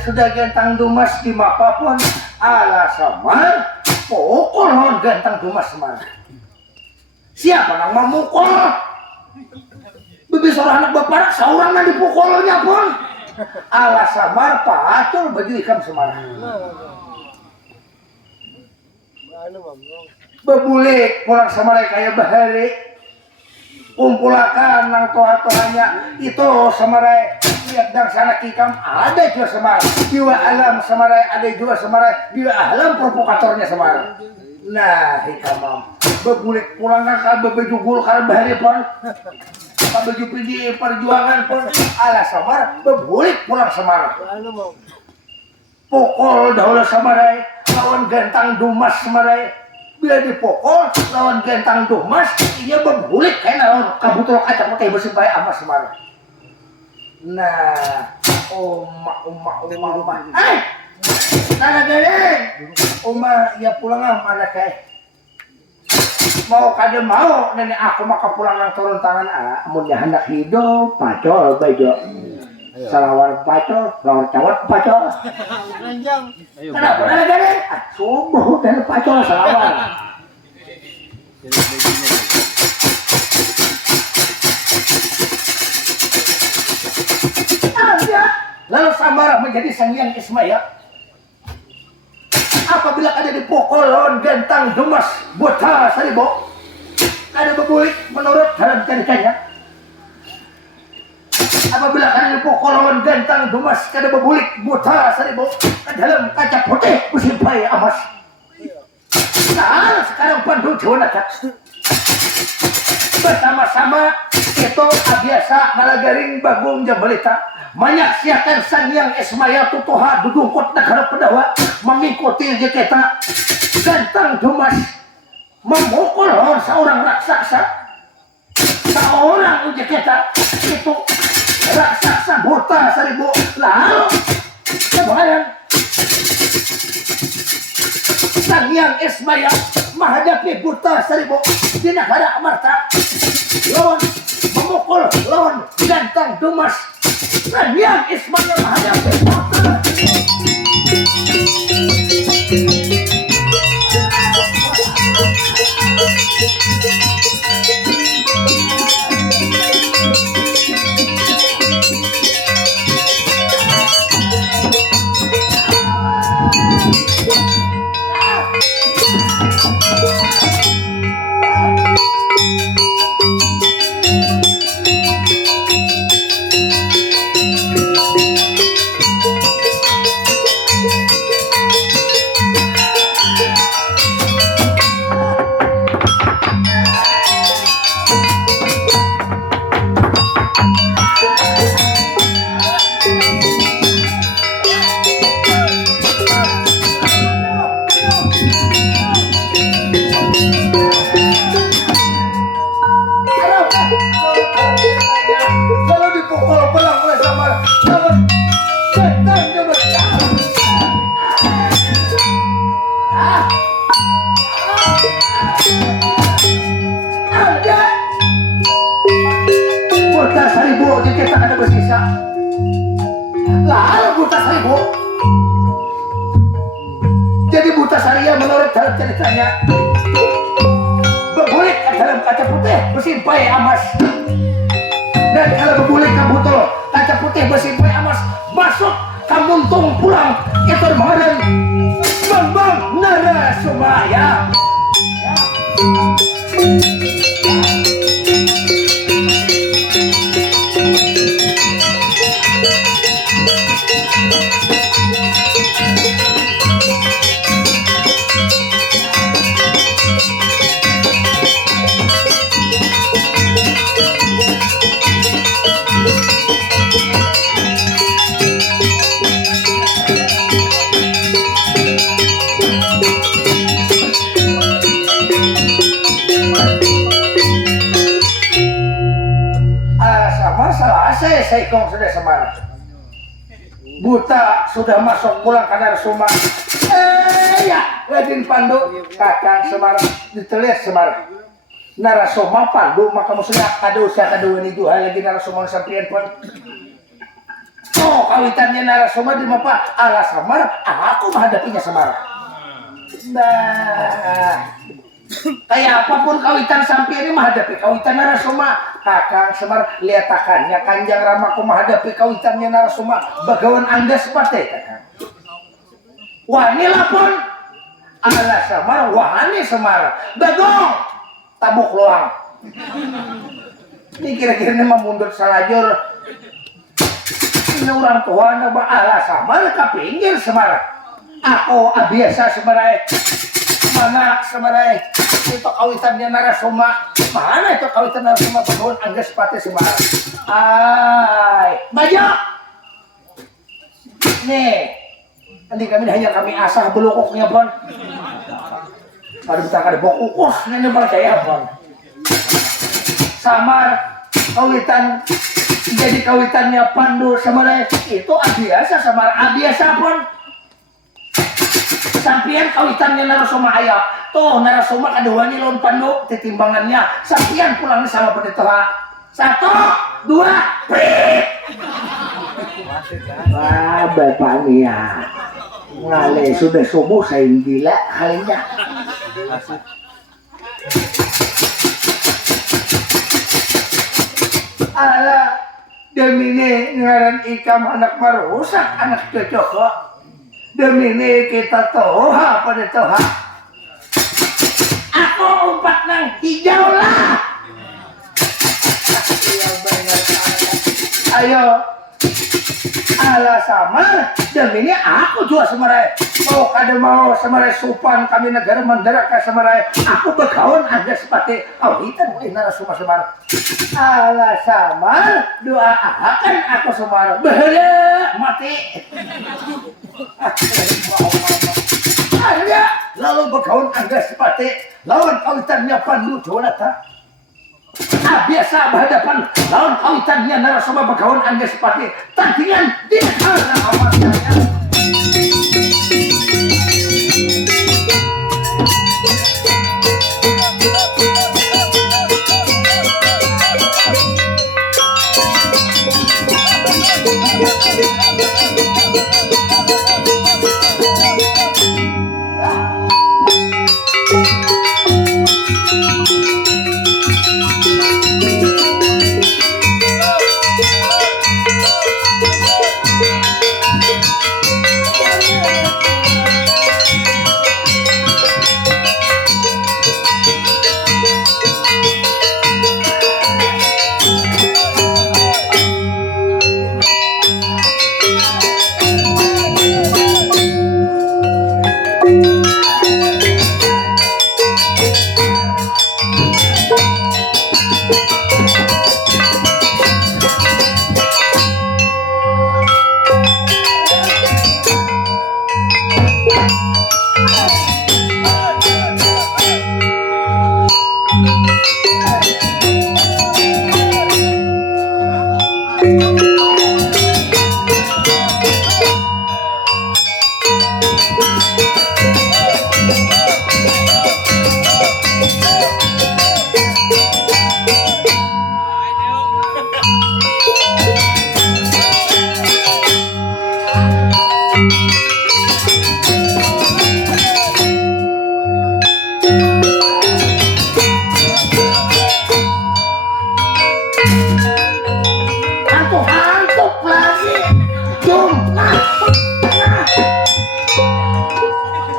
Sudah gantang dumas di mapapun ala Samar pokol hon gantang dumas Samar. Siapa nang memukul? Bebis orang anak bapak seorang yang dipukulnya pun ala Samar pacul baju ikam Samar. Bebulik pulang Samar kayak bahari kumpulakan nang toa-toanya itu Samarai lihat dan sana kikam ada juga Samar jiwa alam Samarai ada juga Samarai jiwa alam provokatornya Samar. Nah hikam bebulik pulang kan bebejugul karena bahari pun baju pergi perjuangan pun ala Samar bebulik pulang Samar pokol dahulu Samarai lawan gantang dumas Samarai. Bila dipokol lawan gantang domas dia berbulik kayak lawan kabutol kaca pakai bersih baik sama Semar. Nah Uma nana galeng Uma ya pulang mana kayak mau kade mau nenek aku maka pulang nang turun tangan amunnya hendak hidup pacol bejo salawar pacol lawan cawat pacol kenapa nana galeng subuh dan pacol salawar. Lalu Samar menjadi sang Hyang Ismaya. Apabila ada dipukul lawan gantang dumas buta seribu, ada bebulik menurut dalam ceritanya. Apabila ada dipukul lawan gantang dumas, ada bebulik buta seribu ke dalam kaca putih musim pai amas. Nah, sekarang pandu Jonathan bersama-sama itu Abiasa Malagaring Bagong Jambrita menyaksikan sang Hyang Ismaya tutuha dudungkot negara Pendawa mengikuti kita gantang dumas memukul seorang raksasa seorang uji kita itu raksasa buta seribu. Lalu kemudian sang Hyang Ismaya menghadapi buta seribu di negara Amarta lawan memukul lawan ganteng Dumas Radian Ismail menghadapi Walter. Kalau dipukul belang oleh Samar, lawan setan Dumas. Ada buta seribu jika tak ada bersisa. Lalu buta seribu. Jadi buta Saria menurut dalam ceritanya berbulik ke dalam kaca putih bersimpai emas. Dan kalau berbulik ke botol kaca putih bersimpai emas masuk kamuntung pulang itu mengadan Bambang Narasumaya. Seikong sudah Semar. Buta sudah masuk pulang ke Narasuma. Ya, Ladin Pandu kakang Semar ditelis Semar. Narasuma Pandu maka maksudnya ada usaha kedua ini dua lagi Narasuma sampian pun. Oh, kawitannya Narasuma di mapa ala Semar, aku menghadapinya Semar. Nah, kayak apapun kawitan sampai ini menghadapi kawitan Narasuma. Kakang Semar liatakannya Kanjang Ramaku menghadapi kawitannya Narasuma bagawan anda seperti kakang. Wani lapon ala Semar wani Semar bagong tabuk luang. Ini kira-kira ini memundur salajur. Ini orang tua naba ala Semar ke pinggir Semar. Aku biasa Semar. Mana Semar itu kawitannya Narasuma. Mana itu kawitan Narasuma bagawan anda seperti Semar. Ay, baju. Nih, nanti kami asah belukuknya pun. Ada betah kada bokuk, ini percaya pun. Samar kawitan jadi kawitannya Pandu Semar itu biasa Semar biasa pun. Sampian kawitannya Narasuma ayah tuh Narasuma keduanya lawan Pandu titimbangannya sampian pulangnya sama pendeta 1, 2 wah bapak nih ya ngale sudah subuh saya gila kalinya ala demi ini ngaran ikam anak merusak anak cocok kok. Demi ini kita toha pada toha. Aku umpat nang hijau lah. Ayo. Ala Samar. Demi ini aku juga Semarai. Mau kada mau Semarai supan kami negara mandara ke Semarai. Aku berkawan aja seperti kawitan Narasuma Semar. Ala Samar. Doa akan aku Semar. Bahaya mati. Akhirnya lalu berkawan anda seperti lawan kawitannya Pandu Jonata. Biasa berhadapan lawan kawitannya Narasuma berkawan anda seperti tandingan di negara amatnya. Hantuk lagi. Jom.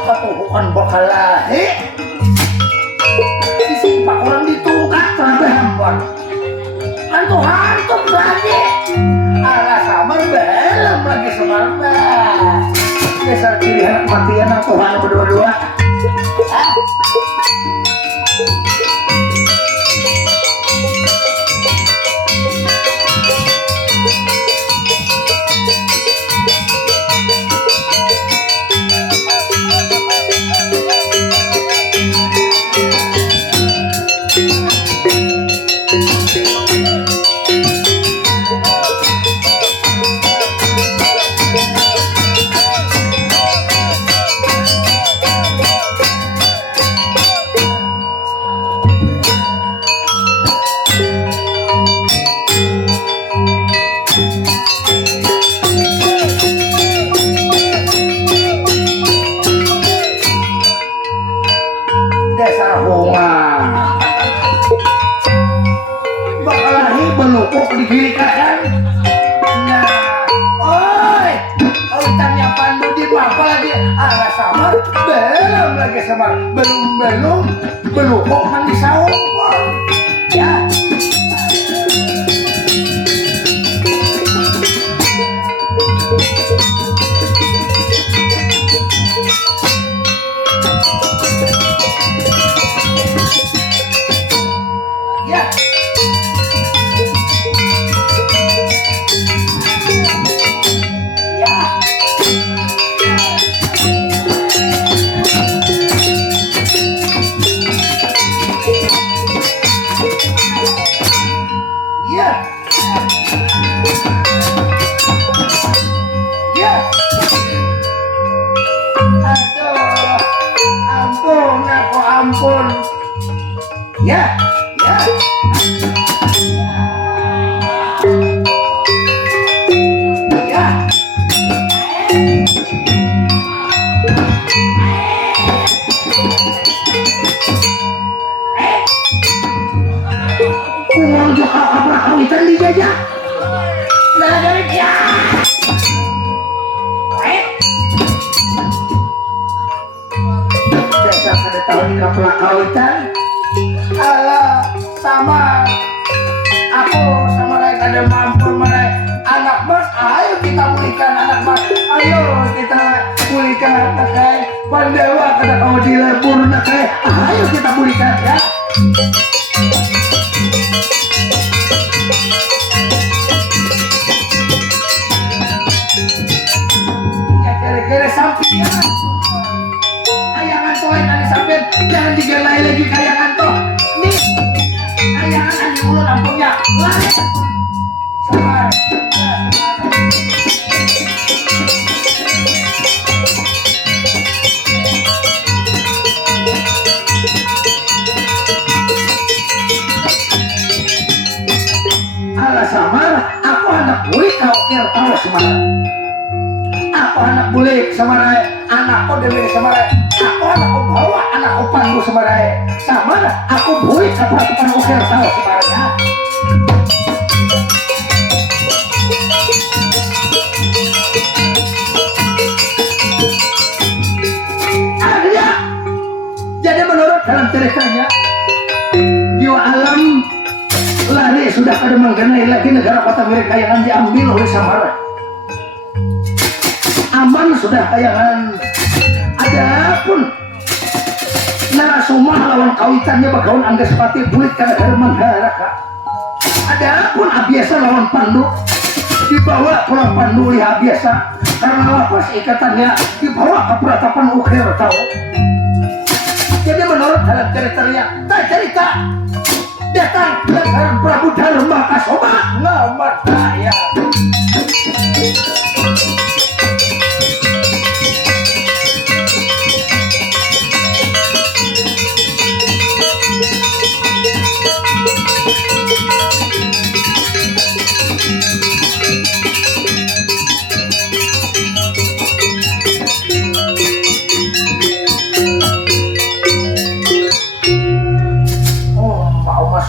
Ketuhuan bakal lahir. Disimpak orang ditungkat sampai hambur. Hantuk lagi. Alah samar belum lagi semar. Dasar kiri anak matian ang Tuhan berdua-dua. Dasar hongan bakal lagi melupuk di kiri kanan. Nah, oi, urutannya pandu di apa lagi? Alah samar, belum lagi samar, belum melupuk mandi sawung. Ya. Ya. Ya. Ya. Ya. Aduh. Ampun, aku ampun. Ya. Ya. Ya. Uang juga apa kawitan dijajah. Nah dari dia. Dasar pada tahun ini kapal kawitan. Alah sama aku sama mereka ada mampu mereka anak mas. Ayo kita pulihkan anak mas. Ayo kita pulihkan nakai pandewa kada kau dilebur nakai. Ayo kita pulihkan ya. Ya kira-kira sampian. Kayangan toh tadi sampean jangan digelai lagi kayangan toh. Nih kayangan andi ulun ampungnya. Lari. Sabar. Alah samar, aku anak gue kau kira tahu semara. Aku anak bulik semara, anakku dewi semara, aku anakku bawa, anakku pandu semara. Sama aku bulik seperti tukang ukir tahu semaranya. Jadi menurut dalam ceritanya jiwa alam lari sudah pada mengenai lagi negara kota mereka yang diambil oleh Samara. Aman sudah kayangan. Adapun Narasoma lawan kawitannya bagaun angga sepati bulit karena herman haraka. Adapun Abiasa lawan Pandu dibawa pulang Pandu oleh Abiasa karena lapas ikatannya dibawa ke peratapan ukir tahu. Jadi menurut dalam ceritanya, tak cerita datang pelanggaran Prabu Dharma Kasoma ngamar saya.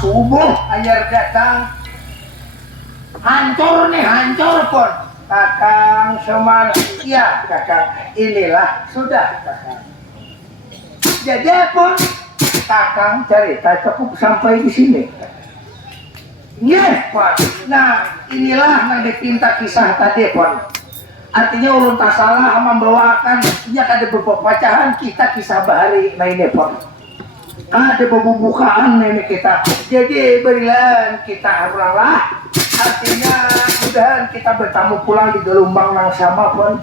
Subuh ayar datang hancur nih, hancur pun Kakang Semar. Ya Kakang, inilah sudah Kakang. Jadi pun Kakang cerita cukup sampai di sini. Yes Pak. Nah inilah yang dipinta kisah tadi pun. Artinya ulun tak salah membawakan ya ada beberapa bacahan kita kisah bahari nah ini pun. Ada pembukaan ini kita. Jadi berilah kita haraplah. Artinya mudahan kita bertamu pulang di gelombang yang sama pun.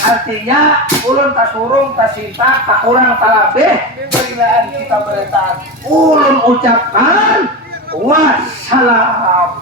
Artinya ulun tak surung, tak sinta, tak kurang, tak labeh. Berilah kita beritahu. Ulun ucapkan wassalam.